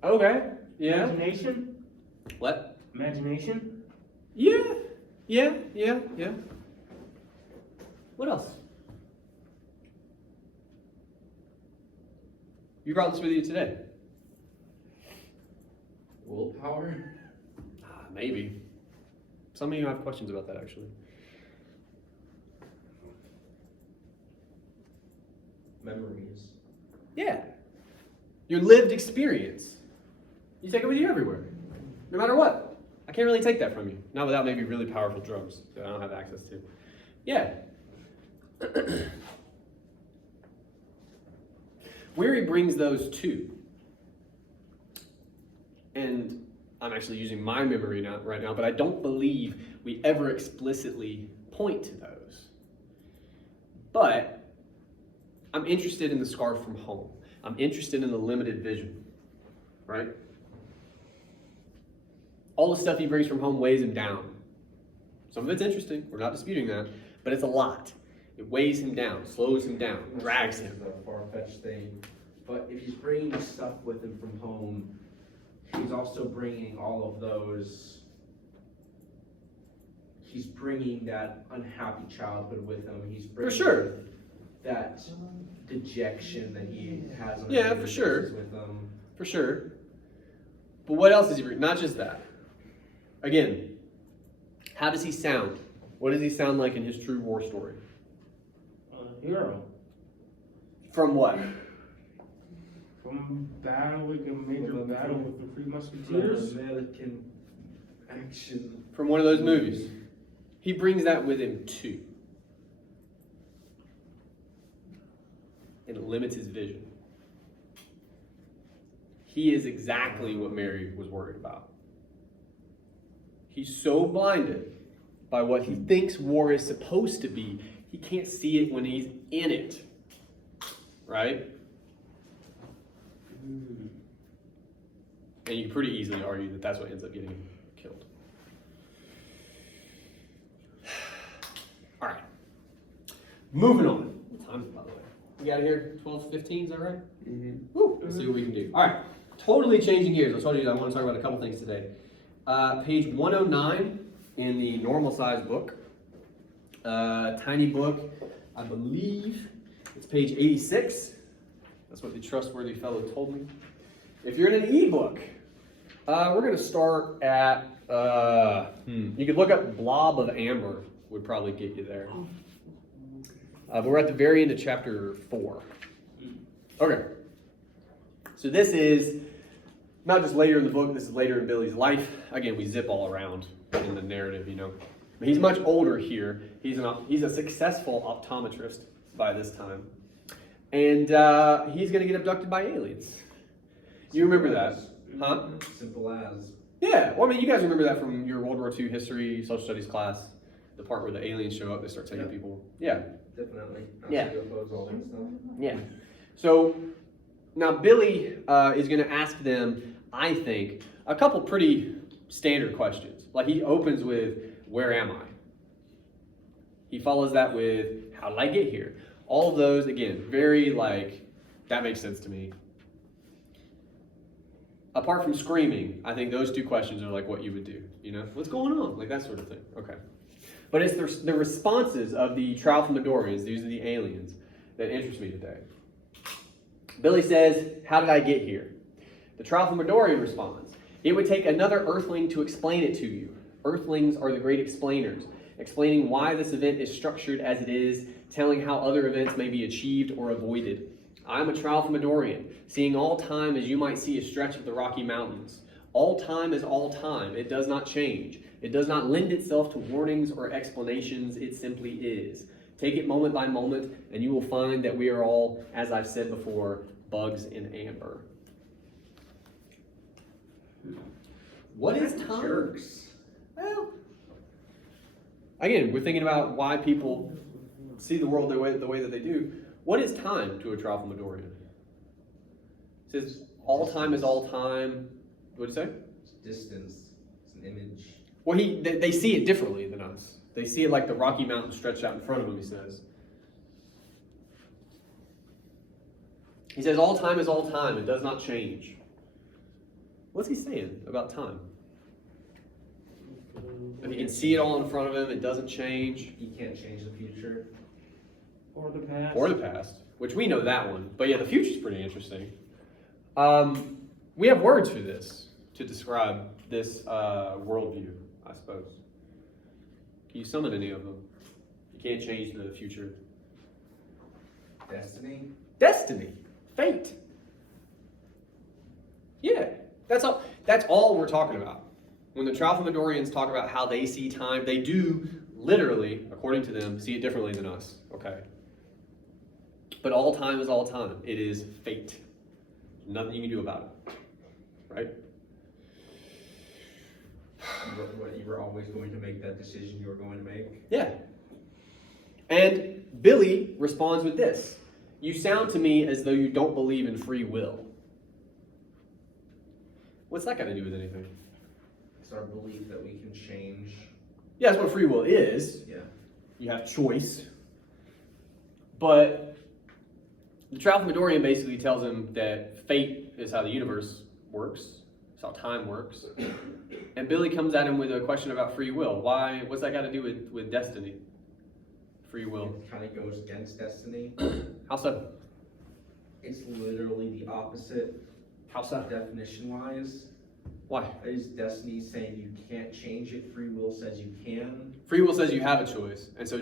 Okay. Yeah. Imagination? What? Imagination? Yeah. What else? You brought this with you today. Willpower? Maybe. Some of you have questions about that, actually. Memories. Yeah. Your lived experience. You take it with you everywhere, no matter what. I can't really take that from you. Not without maybe really powerful drugs that I don't have access to. Yeah. Weary brings those too. And I'm actually using my memory right now, but I don't believe we ever explicitly point to those. But I'm interested in the scarf from home. I'm interested in the limited vision, right? All the stuff he brings from home weighs him down. Some of it's interesting, we're not disputing that, but it's a lot. It weighs him down, slows him down, drags him. This is a far-fetched thing, but if he's bringing stuff with him from home, he's also bringing all of those. He's bringing that unhappy childhood with him. He's bringing For sure. that dejection that he has on a Yeah, daily for sure. basis with him. For sure. But what else does he bring? Not just that. Again, how does he sound? What does he sound like in his true war story? Hero. From what? From battling a major From the- battle with the Three Musketeers. American action. From one of those movies. He brings that with him too. And it limits his vision. He is exactly what Mary was worried about. He's so blinded by what he thinks war is supposed to be, he can't see it when he's in it. Right? And you can pretty easily argue that that's what ends up getting him killed. All right. Moving on. What time is it, by the way? We got here 12:15, is that right? Woo. Let's see what we can do. All right. Totally changing gears. I told you I want to talk about a couple things today. Page 109 in the normal size book. Tiny book. I believe it's page 86. That's what the trustworthy fellow told me. If you're in an e-book, we're going to start at, you could look up Blob of Amber, would probably get you there. But we're at the very end of chapter 4. Okay. So this is not just later in the book, this is later in Billy's life. Again, we zip all around in the narrative, you know. But he's much older here. He's a successful optometrist by this time. And he's going to get abducted by aliens. You remember that, huh? Simple as. Yeah, well, I mean, you guys remember that from your World War II history, social studies class, the part where the aliens show up, they start taking Yeah. people. Yeah, Definitely. Yeah. UFOs, all that stuff. yeah. So now Billy is going to ask them, I think, a couple pretty standard questions. Like he opens with, where am I? He follows that with, how did I get here? All of those, again, very like, that makes sense to me. Apart from screaming, I think those two questions are like what you would do. You know, what's going on? Like that sort of thing. Okay. But it's the responses of the Tralfamadorians, these are the aliens, that interest me today. Billy says, how did I get here? The Tralfamadorian responds, it would take another earthling to explain it to you. Earthlings are the great explainers, explaining why this event is structured as it is, telling how other events may be achieved or avoided. I'm a Tralfamadorian, seeing all time as you might see a stretch of the Rocky Mountains. All time is all time. It does not change. It does not lend itself to warnings or explanations. It simply is. Take it moment by moment, and you will find that we are all, as I've said before, bugs in amber. What is time? Jerks. Well, again, we're thinking about why people see the world the way that they do. What is time to a Tralfamadorian? It says all time is all time. What did it say? It's distance. It's an image. Well, they see it differently than us. They see it like the Rocky Mountains stretched out in front of them, he says. He says all time is all time. It does not change. What's he saying about time? If he can see it all in front of him, it doesn't change. You can't change the future. Or the past. Or the past, which we know that one. But yeah, the future's pretty interesting. We have words for this to describe this worldview, I suppose. Can you summon any of them? You can't change the future. Destiny. Destiny, fate. Yeah, that's all we're talking about. When the Tralfamadorians talk about how they see time, they do literally, according to them, see it differently than us. Okay. But all time is all time. It is fate. Nothing you can do about it. Right? What you were always going to make that decision you were going to make. Yeah. And Billy responds with this. You sound to me as though you don't believe in free will. What's that got to do with anything? It's our belief that we can change. Yeah, that's what free will is. Yeah. You have choice. But the Tralfamadorian basically tells him that fate is how the universe works. It's how time works. And Billy comes at him with a question about free will. Why? What's that got to do with destiny? Free will. It kind of goes against destiny. How so? It's literally the opposite. How so? Definition-wise. Why? Is destiny saying you can't change it? Free will says you can. Free will says you have a choice. And so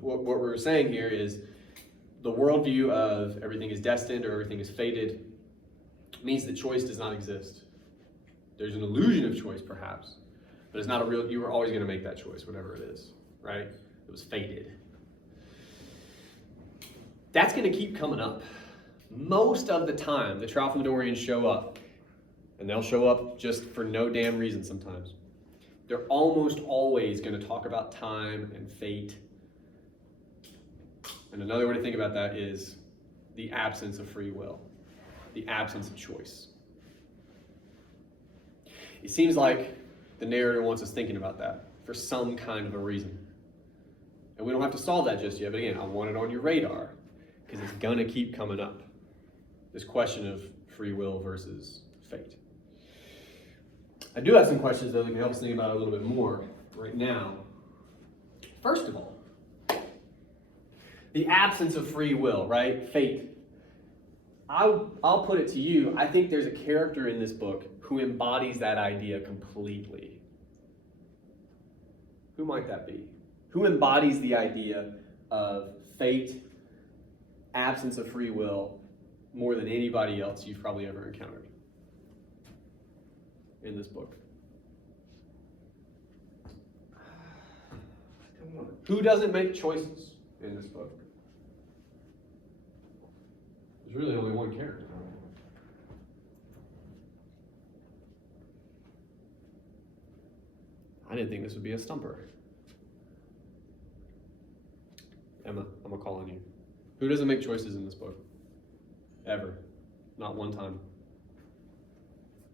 what we're saying here is the worldview of everything is destined or everything is fated means that choice does not exist. There's an illusion of choice, perhaps, but it's not a real, you were always going to make that choice, whatever it is, right? It was fated. That's going to keep coming up. Most of the time, the Tralfamadorians show up, and they'll show up just for no damn reason sometimes. They're almost always going to talk about time and fate. And another way to think about that is the absence of free will, the absence of choice. It seems like the narrator wants us thinking about that for some kind of a reason. And we don't have to solve that just yet, but again, I want it on your radar because it's going to keep coming up. This question of free will versus fate. I do have some questions, though, that can help us think about it a little bit more right now. First of all, the absence of free will, right? Fate. I'll put it to you, I think there's a character in this book who embodies that idea completely. Who might that be? Who embodies the idea of fate, absence of free will, more than anybody else you've probably ever encountered in this book? Who doesn't make choices in this book? There's really only one character. I didn't think this would be a stumper. Emma, I'm gonna call on you. Who doesn't make choices in this book? Ever. Not one time.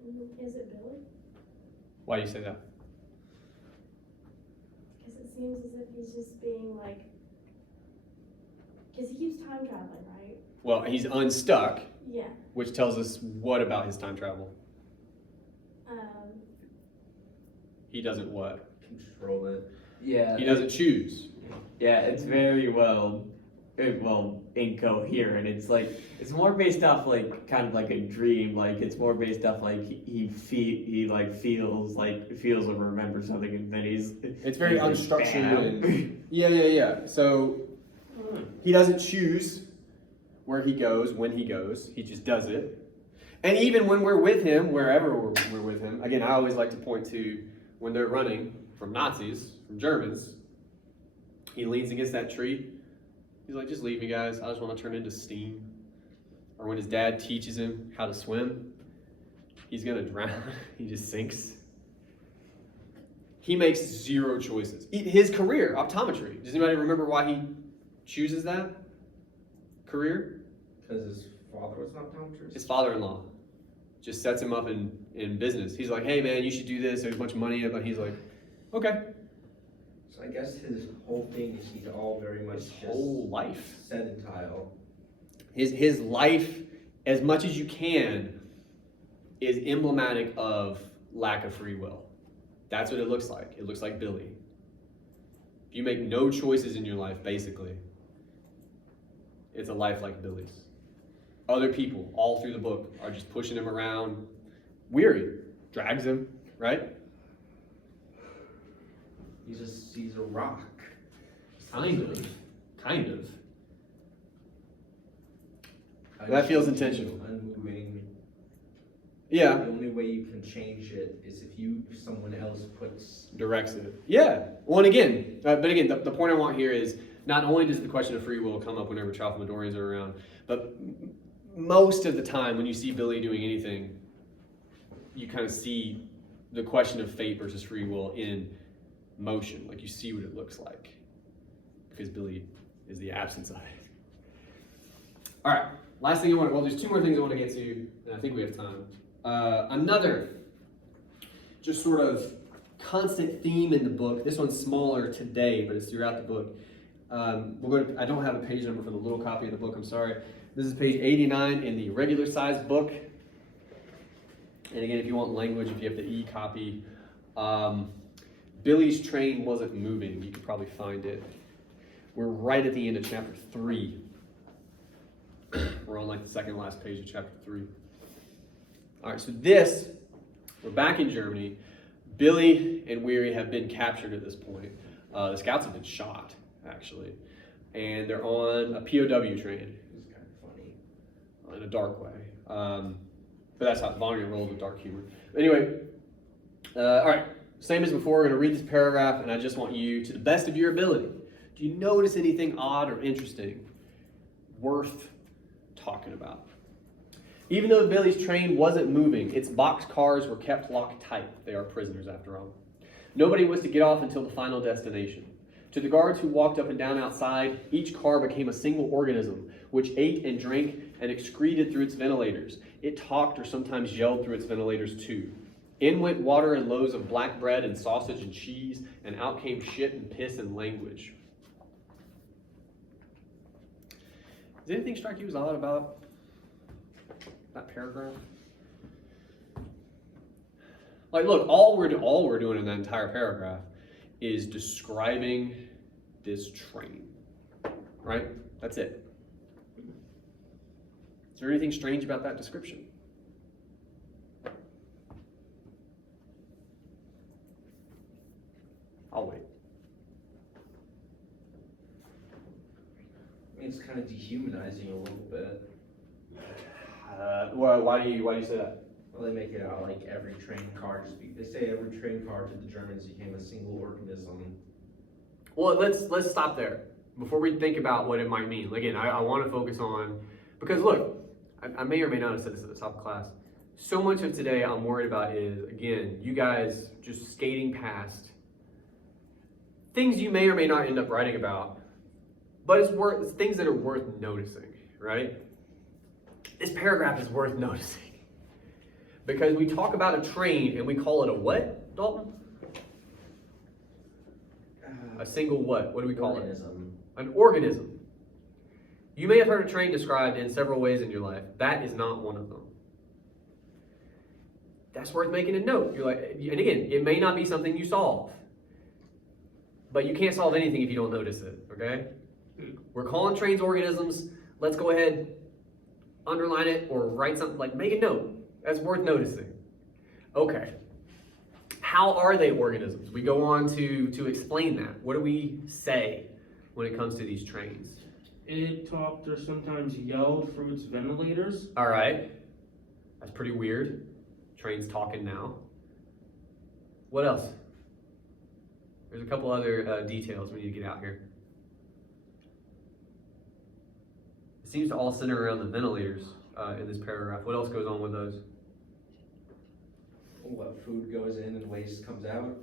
Is it Billy? Why do you say that? Because it seems as if he's just being like, because he keeps time traveling, right? Well, he's unstuck, Yeah. which tells us what about his time travel? He doesn't what? Control it. Yeah. He doesn't choose. Yeah, it's very well incoherent. It's like it's more based off like kind of like a dream. Like it's more based off like he feels or remembers something, and then It's very he's like, unstructured. bam. And, yeah. So he doesn't choose where he goes, when he goes. He just does it. And even when we're with him, wherever we're with him, again, I always like to point to when they're running from Nazis, from Germans, he leans against that tree. He's like, just leave me, guys. I just want to turn into steam. Or when his dad teaches him how to swim, he's going to drown. He just sinks. He makes zero choices. His career, optometry. Does anybody remember why he chooses that career? Because his father was an optometrist? His father-in-law just sets him up in business. He's like, hey man, you should do this. There's a bunch of money in it. But he's like, okay. So I guess his whole thing is he's all very much His whole life. sedentile. His life, as much as you can, is emblematic of lack of free will. That's what it looks like. It looks like Billy. If you make no choices in your life, basically, it's a life like Billy's. Other people, all through the book, are just pushing him around. Weary, drags him, right? He's a rock. Kind of. That feels intentional. Unmoving. Yeah. The only way you can change it is if someone else puts. Directs it. Yeah. Well, and again, the point I want here is not only does the question of free will come up whenever Tralfamadorians are around, but most of the time when you see Billy doing anything, you kind of see the question of fate versus free will in motion. Like you see what it looks like. Because Billy is the absence of it. All right. Last thing there's two more things I want to get to, and I think we have time. Another just sort of constant theme in the book. This one's smaller today, but it's throughout the book. I don't have a page number for the little copy of the book, I'm sorry. This is page 89 in the regular size book. And again, if you want language, if you have the e-copy, Billy's train wasn't moving. You could probably find it. We're right at the end of chapter 3. We're on like the second last page of chapter 3. All right, so we're back in Germany. Billy and Weary have been captured at this point. The scouts have been shot, actually. And they're on a POW train. It's kind of funny. In a dark way. But that's how Vonnegut rolls with dark humor. Anyway, all right, same as before, we're going to read this paragraph, and I just want you, to the best of your ability, do you notice anything odd or interesting worth talking about? Even though Billy's train wasn't moving, its box cars were kept locked tight. They are prisoners, after all. Nobody was to get off until the final destination. To the guards who walked up and down outside, each car became a single organism, which ate and drank and excreted through its ventilators. It talked or sometimes yelled through its ventilators too. In went water and loaves of black bread and sausage and cheese, and out came shit and piss and language. Does anything strike you as odd about that paragraph? Like, look, all we're doing in that entire paragraph is describing this train, right? That's it. Is there anything strange about that description? I'll wait. I mean, it's kind of dehumanizing a little bit. Why do you say that? Well, they make it out like every train car they say every train car to the Germans became a single organism. Well, let's stop there before we think about what it might mean. Again, I want to focus on, because look, I may or may not have said this at the top of class. So much of today I'm worried about is, again, you guys just skating past things you may or may not end up writing about, but it's things that are worth noticing, right? This paragraph is worth noticing because we talk about a train and we call it a what, Dalton? A single what? What do we call Organism. it? An organism. You may have heard a train described in several ways in your life. That is not one of them. That's worth making a note. You're like, and again, it may not be something you solve, but you can't solve anything if you don't notice it, okay? We're calling trains organisms. Let's go ahead, underline it, or write something, like make a note. That's worth noticing. Okay. How are they organisms? We go on to explain that. What do we say when it comes to these trains? It talked or sometimes yelled through its ventilators. All right. That's pretty weird. Train's talking now. What else? There's a couple other details we need to get out here. It seems to all center around the ventilators in this paragraph. What else goes on with those? What food goes in and waste comes out?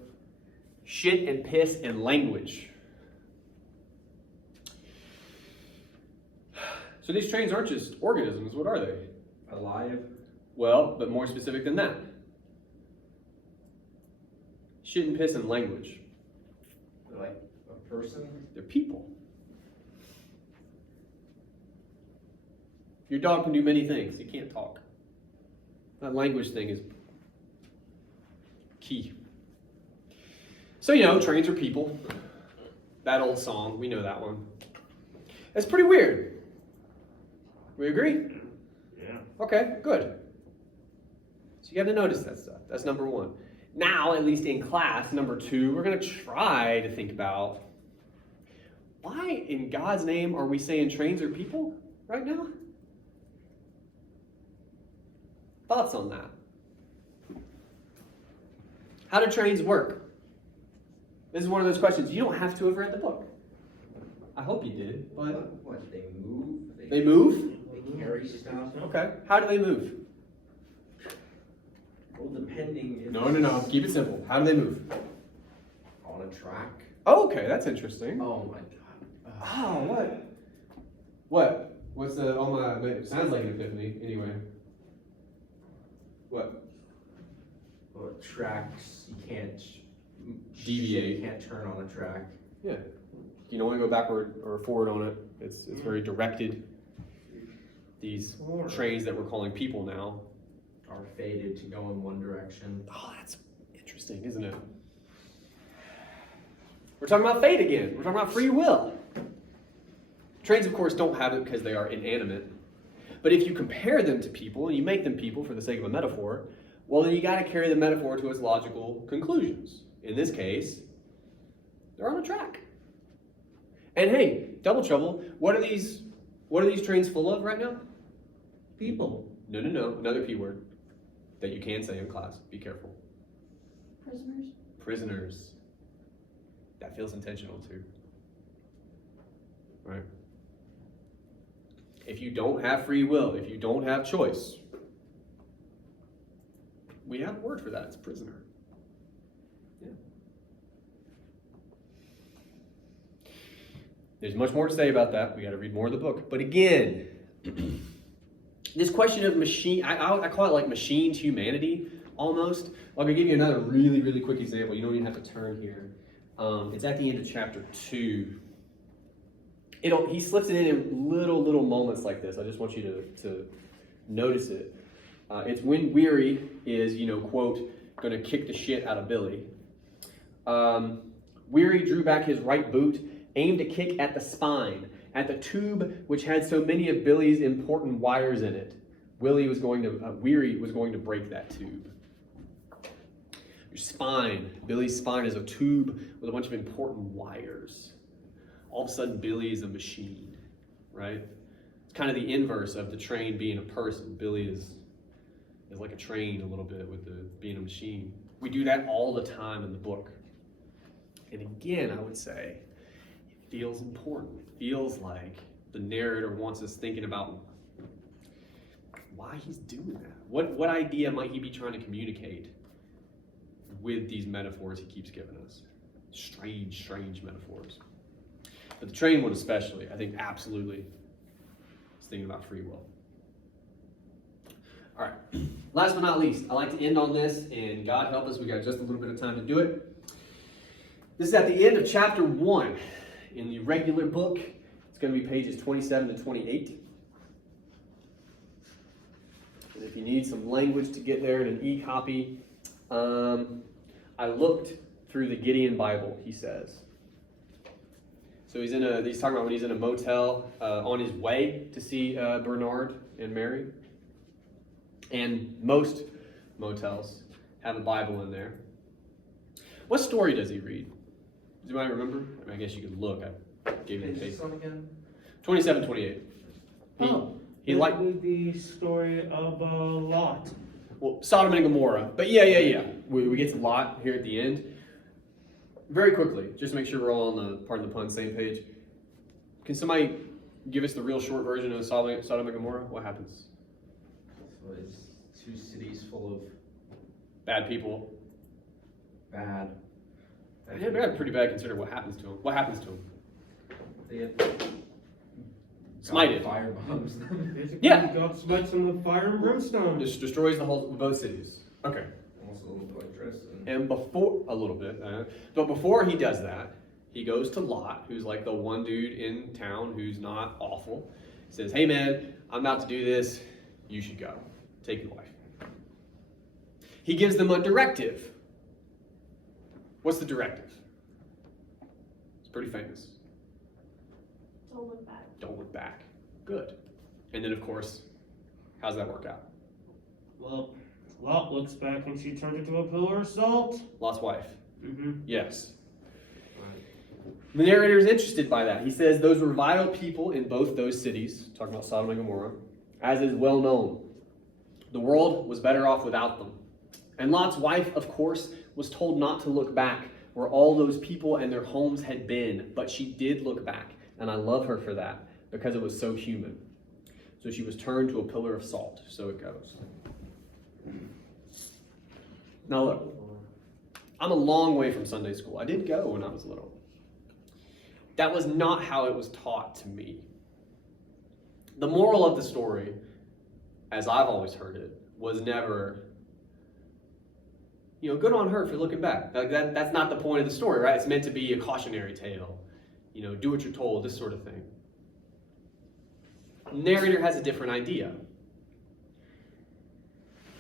Shit and piss and language. So these trains aren't just organisms. What are they? Alive? Well, but more specific than that. Shit and piss and language. They're like a person? They're people. Your dog can do many things. He can't talk. That language thing is key. So, trains are people. That old song, we know that one. That's pretty weird. We agree? Yeah. Okay, good. So you got to notice that stuff. That's number one. Now, at least in class, number two, we're going to try to think about why in God's name are we saying trains are people right now? Thoughts on that? How do trains work? This is one of those questions. You don't have to have read the book. I hope you did, but What, they move? they move? They carry stuff? Okay. How do they move? Well, depending if No. Keep it simple. How do they move? on a track. Oh, okay. That's interesting. Oh my god. Oh, what? What? What's the, oh my, it sounds like an epiphany, anyway. What? Well, tracks, you can't Deviate. You can't turn on a track. Yeah. You can only go backward or forward on it. It's very directed. These trains that we're calling people now. Are fated to go in one direction. Oh, that's interesting, isn't it? We're talking about fate again. We're talking about free will. Trains, of course, don't have it because they are inanimate. But if you compare them to people, and you make them people for the sake of a metaphor, well, then you got to carry the metaphor to its logical conclusions. In this case, they're on a track. And hey, double trouble. What are these trains full of right now? People. No. Another P word that you can say in class. Be careful. Prisoners. Prisoners. That feels intentional too. Right? If you don't have free will, if you don't have choice, we have a word for that. It's prisoner. Yeah. There's much more to say about that. We got to read more of the book. But again, this question of machine, I call it like machine to humanity, almost. I'll give you another really, really quick example. You don't even have to turn here. It's at the end of chapter 2. He slips it in little moments like this. I just want you to notice it. It's when Weary is, quote, going to kick the shit out of Billy. Weary drew back his right boot, aimed a kick at the spine, at the tube which had so many of Billy's important wires in it. Weary was going to break that tube. Your spine, Billy's spine is a tube with a bunch of important wires. All of a sudden, Billy is a machine, right? It's kind of the inverse of the train being a person. Billy is like a train a little bit with being a machine. We do that all the time in the book. And again, I would say, it feels important. It feels like the narrator wants us thinking about why he's doing that. What idea might he be trying to communicate with these metaphors he keeps giving us? Strange metaphors. But the train one especially, I think absolutely is thinking about free will. All right, last but not least, I like to end on this, and God help us, we got just a little bit of time to do it. This is at the end of chapter 1 in the regular book. It's going to be pages 27 to 28. And if you need some language to get there in an e-copy, I looked through the Gideon Bible, he says. So he's talking about when he's in a motel on his way to see Bernard and Mary. And most motels have a Bible in there. What story does he read? Do you remember? I mean, I guess you could look. I gave you the page. 27, 28. He liked the story of Lot. Well, Sodom and Gomorrah. But yeah. We get to Lot here at the end. Very quickly, just to make sure we're all on the, pardon the pun, same page. Can somebody give us the real short version of Sodom and Gomorrah? What happens? So it's 2 cities full of Bad people. bad. Yeah, they're pretty bad considering what happens to them. What happens to them? They have Smited. fire bombs them. Basically, Yeah. God smites them with fire and brimstone. Just destroys both cities. Okay. Almost a little bit like Tristan. And a little bit, but before he does that, he goes to Lot, who's like the one dude in town who's not awful. Says, hey man, I'm about to do this. You should go. Take your wife. He gives them a directive. What's the directive? It's pretty famous. Don't look back. Don't look back. Good. And then, of course, how's that work out? Well, Lot looks back and she turned into a pillar of salt. Lot's wife. Mm-hmm. Yes. The narrator is interested by that. He says those were vile people in both those cities, talking about Sodom and Gomorrah, as is well known. The world was better off without them. And Lot's wife, of course, was told not to look back where all those people and their homes had been, but she did look back, and I love her for that because it was so human. So she was turned to a pillar of salt. So it goes. Now look, I'm a long way from Sunday school. I did go when I was little. That was not how it was taught to me. The moral of the story, as I've always heard it, was never, good on her for looking back. That's not the point of the story, right? It's meant to be a cautionary tale. Do what you're told, this sort of thing. The narrator has a different idea.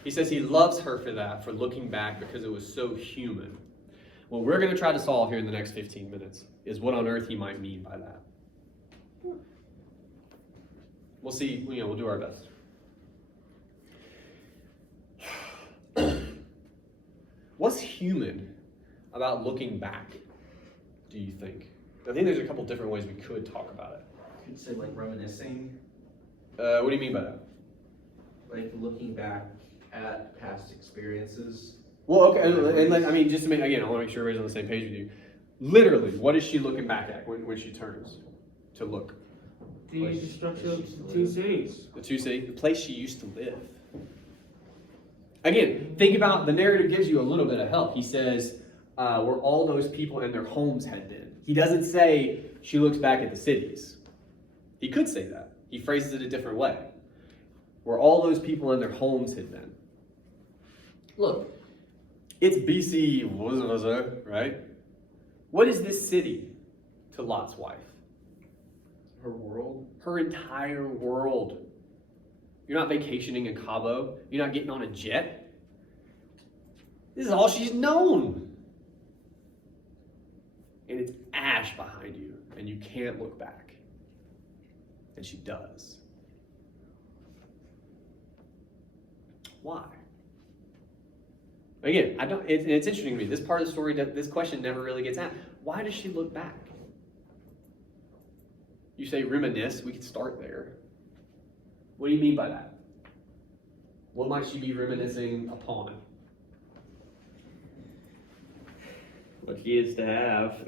He says he loves her for that, for looking back because it was so human. What we're going to try to solve here in the next 15 minutes is what on earth he might mean by that. We'll see, we'll do our best. What's human about looking back, do you think? I think there's a couple different ways we could talk about it. Could say like reminiscing, What do you mean by that? like looking back at past experiences. Well, okay, and just to make, again, I want to make sure everybody's on the same page with you. Literally, what is she looking back at when she turns to look? The destruction of 2 cities. The place she used to live. Again, think about, the narrator gives you a little bit of help. He says, where all those people and their homes had been. He doesn't say she looks back at the cities. He could say that. He phrases it a different way. Where all those people and their homes had been. Look, it's BC, right? What is this city to Lot's wife? Her world. Her entire world. You're not vacationing in Cabo. You're not getting on a jet. This is all she's known. And it's ash behind you, and you can't look back. And she does. Why? Again, it's interesting to me. This part of the story, this question never really gets asked. Why does she look back? You say reminisce, we could start there. What do you mean by that? What might she be reminiscing upon? What she is to have.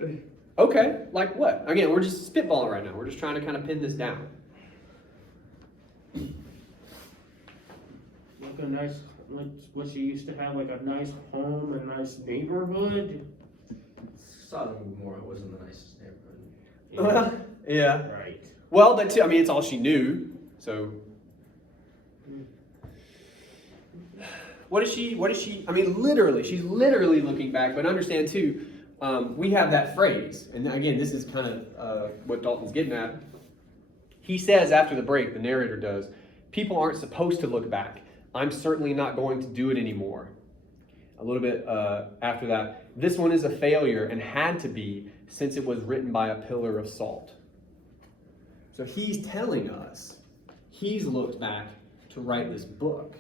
Okay, like what? Again, we're just spitballing right now. We're just trying to kind of pin this down. Like a nice, like what she used to have, like a nice home, a nice neighborhood. Sodom and Gomorrah wasn't the nicest neighborhood. Well, yeah. Right. Well, that too, I mean, it's all she knew. So, what is she? I mean, literally, she's literally looking back. But understand too, we have that phrase, and again, this is kind of what Dalton's getting at. He says after the break, the narrator does, people aren't supposed to look back. I'm certainly not going to do it anymore. A little bit after that, this one is a failure and had to be since it was written by a pillar of salt. So he's telling us he's looked back to write this book.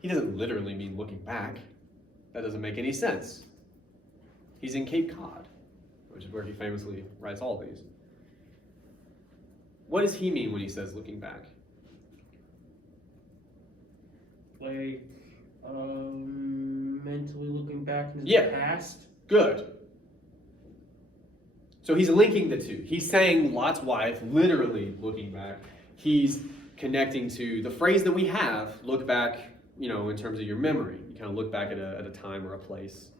He doesn't literally mean looking back. That doesn't make any sense. He's in Cape Cod, which is where he famously writes all these. What does he mean when he says looking back? Like, mentally looking back into Yeah. the past. Good. So he's linking the two. He's saying Lot's wife, literally looking back. He's connecting to the phrase that we have, look back, in terms of your memory. You kind of look back at a time or a place.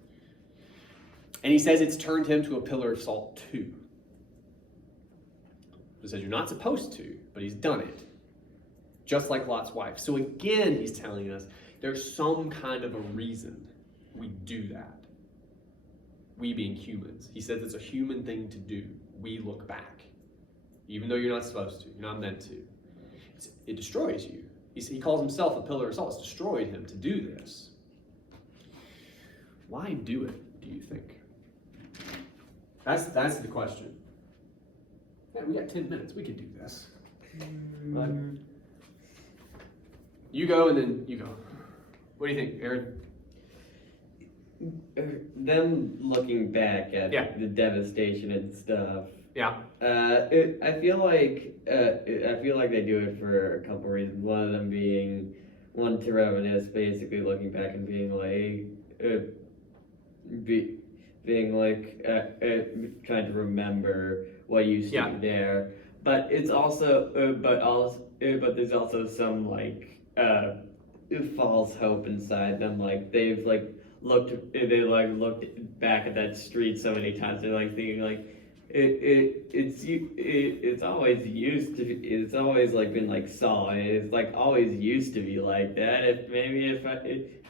And he says it's turned him to a pillar of salt too. He says you're not supposed to, but he's done it. Just like Lot's wife. So again, he's telling us there's some kind of a reason we do that. We being humans. He says it's a human thing to do. We look back. Even though you're not supposed to. You're not meant to. It destroys you. He calls himself a pillar of salt. It's destroyed him to do this. Why do it, do you think? That's the question. Yeah, we got 10 minutes. We can do this. You go and then you go. What do you think, Aaron? Them looking back at Yeah. the devastation and stuff. Yeah. I feel like they do it for a couple reasons. One of them being to reminisce, basically looking back and being trying to remember what used to be there. But it's also, but there's also some false hope inside them. Like they've looked back at that street so many times. They're thinking it's always been solid. It's always used to be like that. Maybe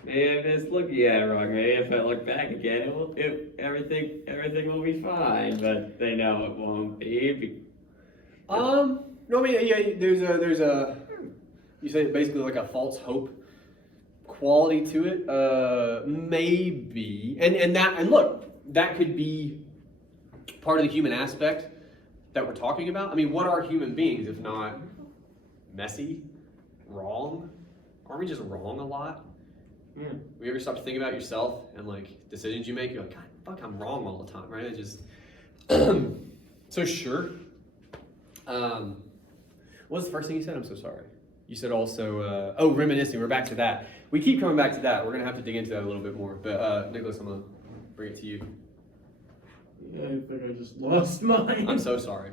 I'm just looking at it wrong. Maybe if I look back again, everything will be fine. But they know it won't be. No, I mean, yeah, there's a, you say basically like a false hope quality to it, maybe, and look, that could be part of the human aspect that we're talking about. I mean, what are human beings if not messy, wrong? Aren't we just wrong a lot? Yeah. You ever stop to think about yourself and decisions you make? You're like, God, fuck, I'm wrong all the time, right? It just so sure. What was the first thing you said? I'm so sorry. You said also, reminiscing. We're back to that. We keep coming back to that. We're going to have to dig into that a little bit more. But, Nicholas, I'm going to bring it to you. Yeah, I think I just lost mine. I'm so sorry.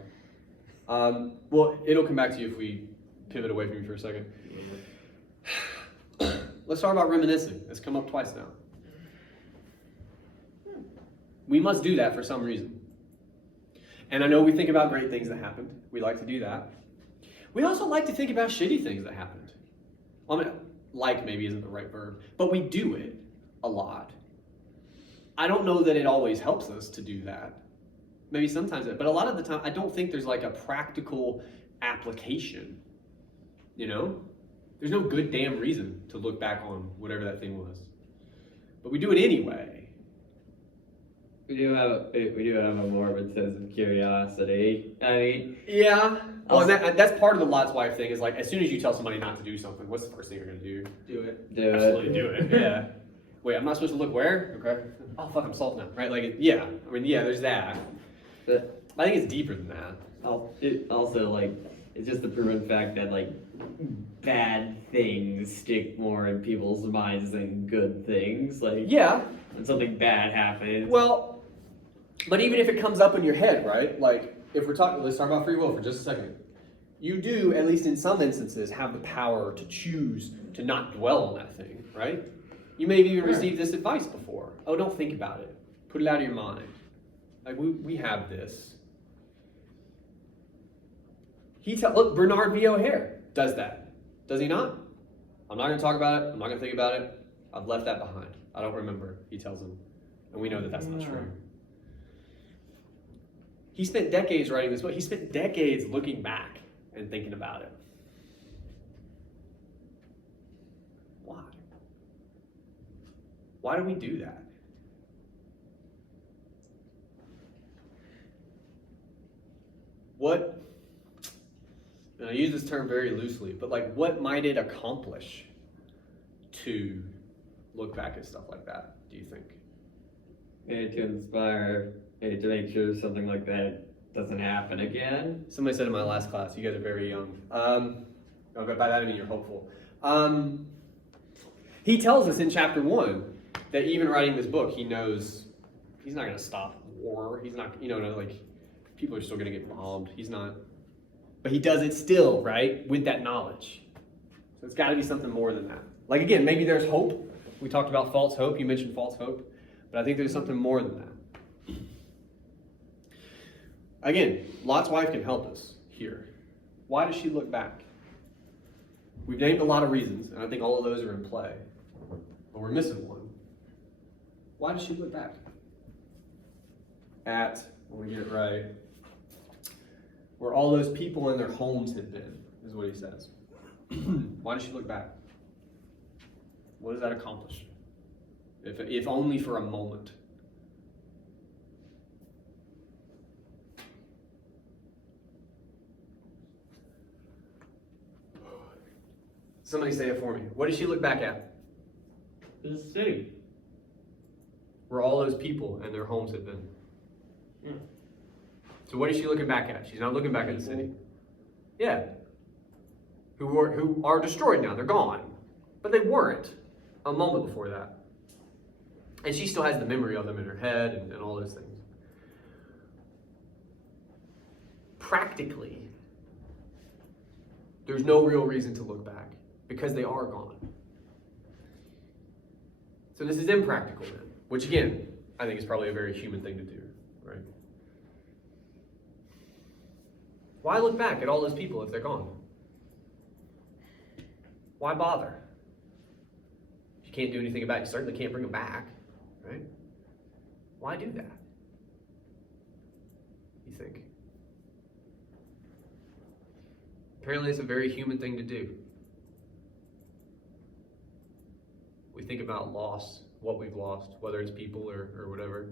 Well, it'll come back to you if we pivot away from you for a second. Let's talk about reminiscing. It's come up twice now. We must do that for some reason. And I know we think about great things that happened. We like to do that. We also like to think about shitty things that happened. I mean, maybe isn't the right verb, but we do it a lot. I don't know that it always helps us to do that. Maybe sometimes, but a lot of the time, I don't think there's a practical application. There's no good damn reason to look back on whatever that thing was. But we do it anyway. We do have a morbid sense of curiosity. I mean, yeah. Well, and that's part of the Lot's wife thing. Is as soon as you tell somebody not to do something, what's the first thing you're gonna do? Do it. Absolutely do it. Yeah. Wait, I'm not supposed to look where? Okay. Oh fuck, I'm salt now, right? Yeah. I mean, yeah. There's that. But I think it's deeper than that. It's just the proven fact that bad things stick more in people's minds than good things. Yeah. When something bad happens. Well, but even if it comes up in your head, right? If we're talking, let's talk about free will for just a second. You do, at least in some instances, have the power to choose to not dwell on that thing, right? You may have even received this advice before. Oh, don't think about it. Put it out of your mind. Like, we have this. Look, Bernard V. O'Hare does that. Does he not? I'm not going to talk about it. I'm not going to think about it. I've left that behind. I don't remember, he tells him. And we know that that's not true. He spent decades writing this book. He spent decades looking back and thinking about it. Why? Why do we do that? What, and I use this term very loosely, but like, what might it accomplish to look back at stuff like that, do you think? Maybe to inspire, maybe to make sure something like that doesn't happen again. Somebody said in my last class, you guys are very young. By that I mean you're hopeful. He tells us in chapter 1 that even writing this book, he knows he's not going to stop war. He's not, like, people are still going to get bombed. He's not. But he does it still, right? With that knowledge. So it's got to be something more than that. Like, again, maybe there's hope. We talked about false hope. You mentioned false hope. But I think there's something more than that. Again, Lot's wife can help us here. Why does she look back? We've named a lot of reasons, and I think all of those are in play. But we're missing one. Why does she look back? When we get it right, where all those people in their homes had been, is what he says. Why does she look back? What does that accomplish? If only for a moment. Somebody say it for me. What does she look back at? The city. Where all those people and their homes had been. Yeah. So what is she looking back at? She's not looking back at the city. Yeah. Who are destroyed now. They're gone. But they weren't a moment before that. And she still has the memory of them in her head and all those things. Practically, there's no real reason to look back because they are gone. So this is impractical then, which again, I think is probably a very human thing to do, right? Why look back at all those people if they're gone? Why bother? If you can't do anything about it, you certainly can't bring them back, right? Why do that? You think? Apparently it's a very human thing to do. We think about loss, what we've lost, whether it's people or whatever.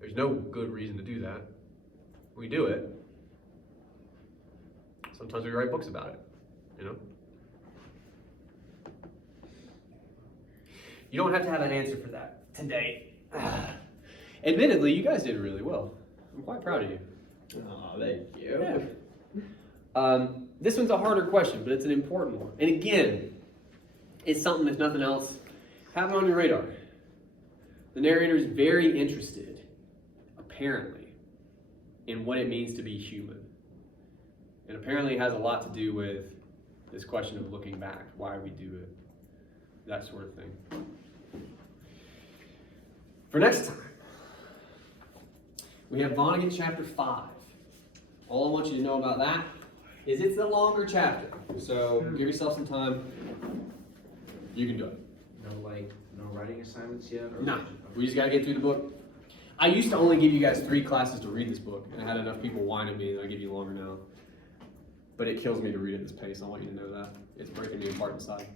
There's no good reason to do that. We do it. Sometimes we write books about it, You don't have to have an answer for that today. Admittedly, you guys did really well. I'm quite proud of you. Oh, thank you. Yeah. This one's a harder question, but it's an important one. And again, it's something, if nothing else, have it on your radar. The narrator is very interested, apparently, in what it means to be human. And apparently it has a lot to do with this question of looking back, why we do it, that sort of thing. For next time, we have Vonnegut chapter 5. All I want you to know about that is it's a longer chapter. So give yourself some time. You can do it. No writing assignments yet? Or No, we just got to get through the book. I used to only give you guys 3 classes to read this book, and I had enough people whine at me that I give you longer now. But it kills me to read at this pace. I want you to know that. It's breaking me apart inside.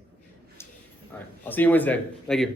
All right, I'll see you Wednesday. Thank you.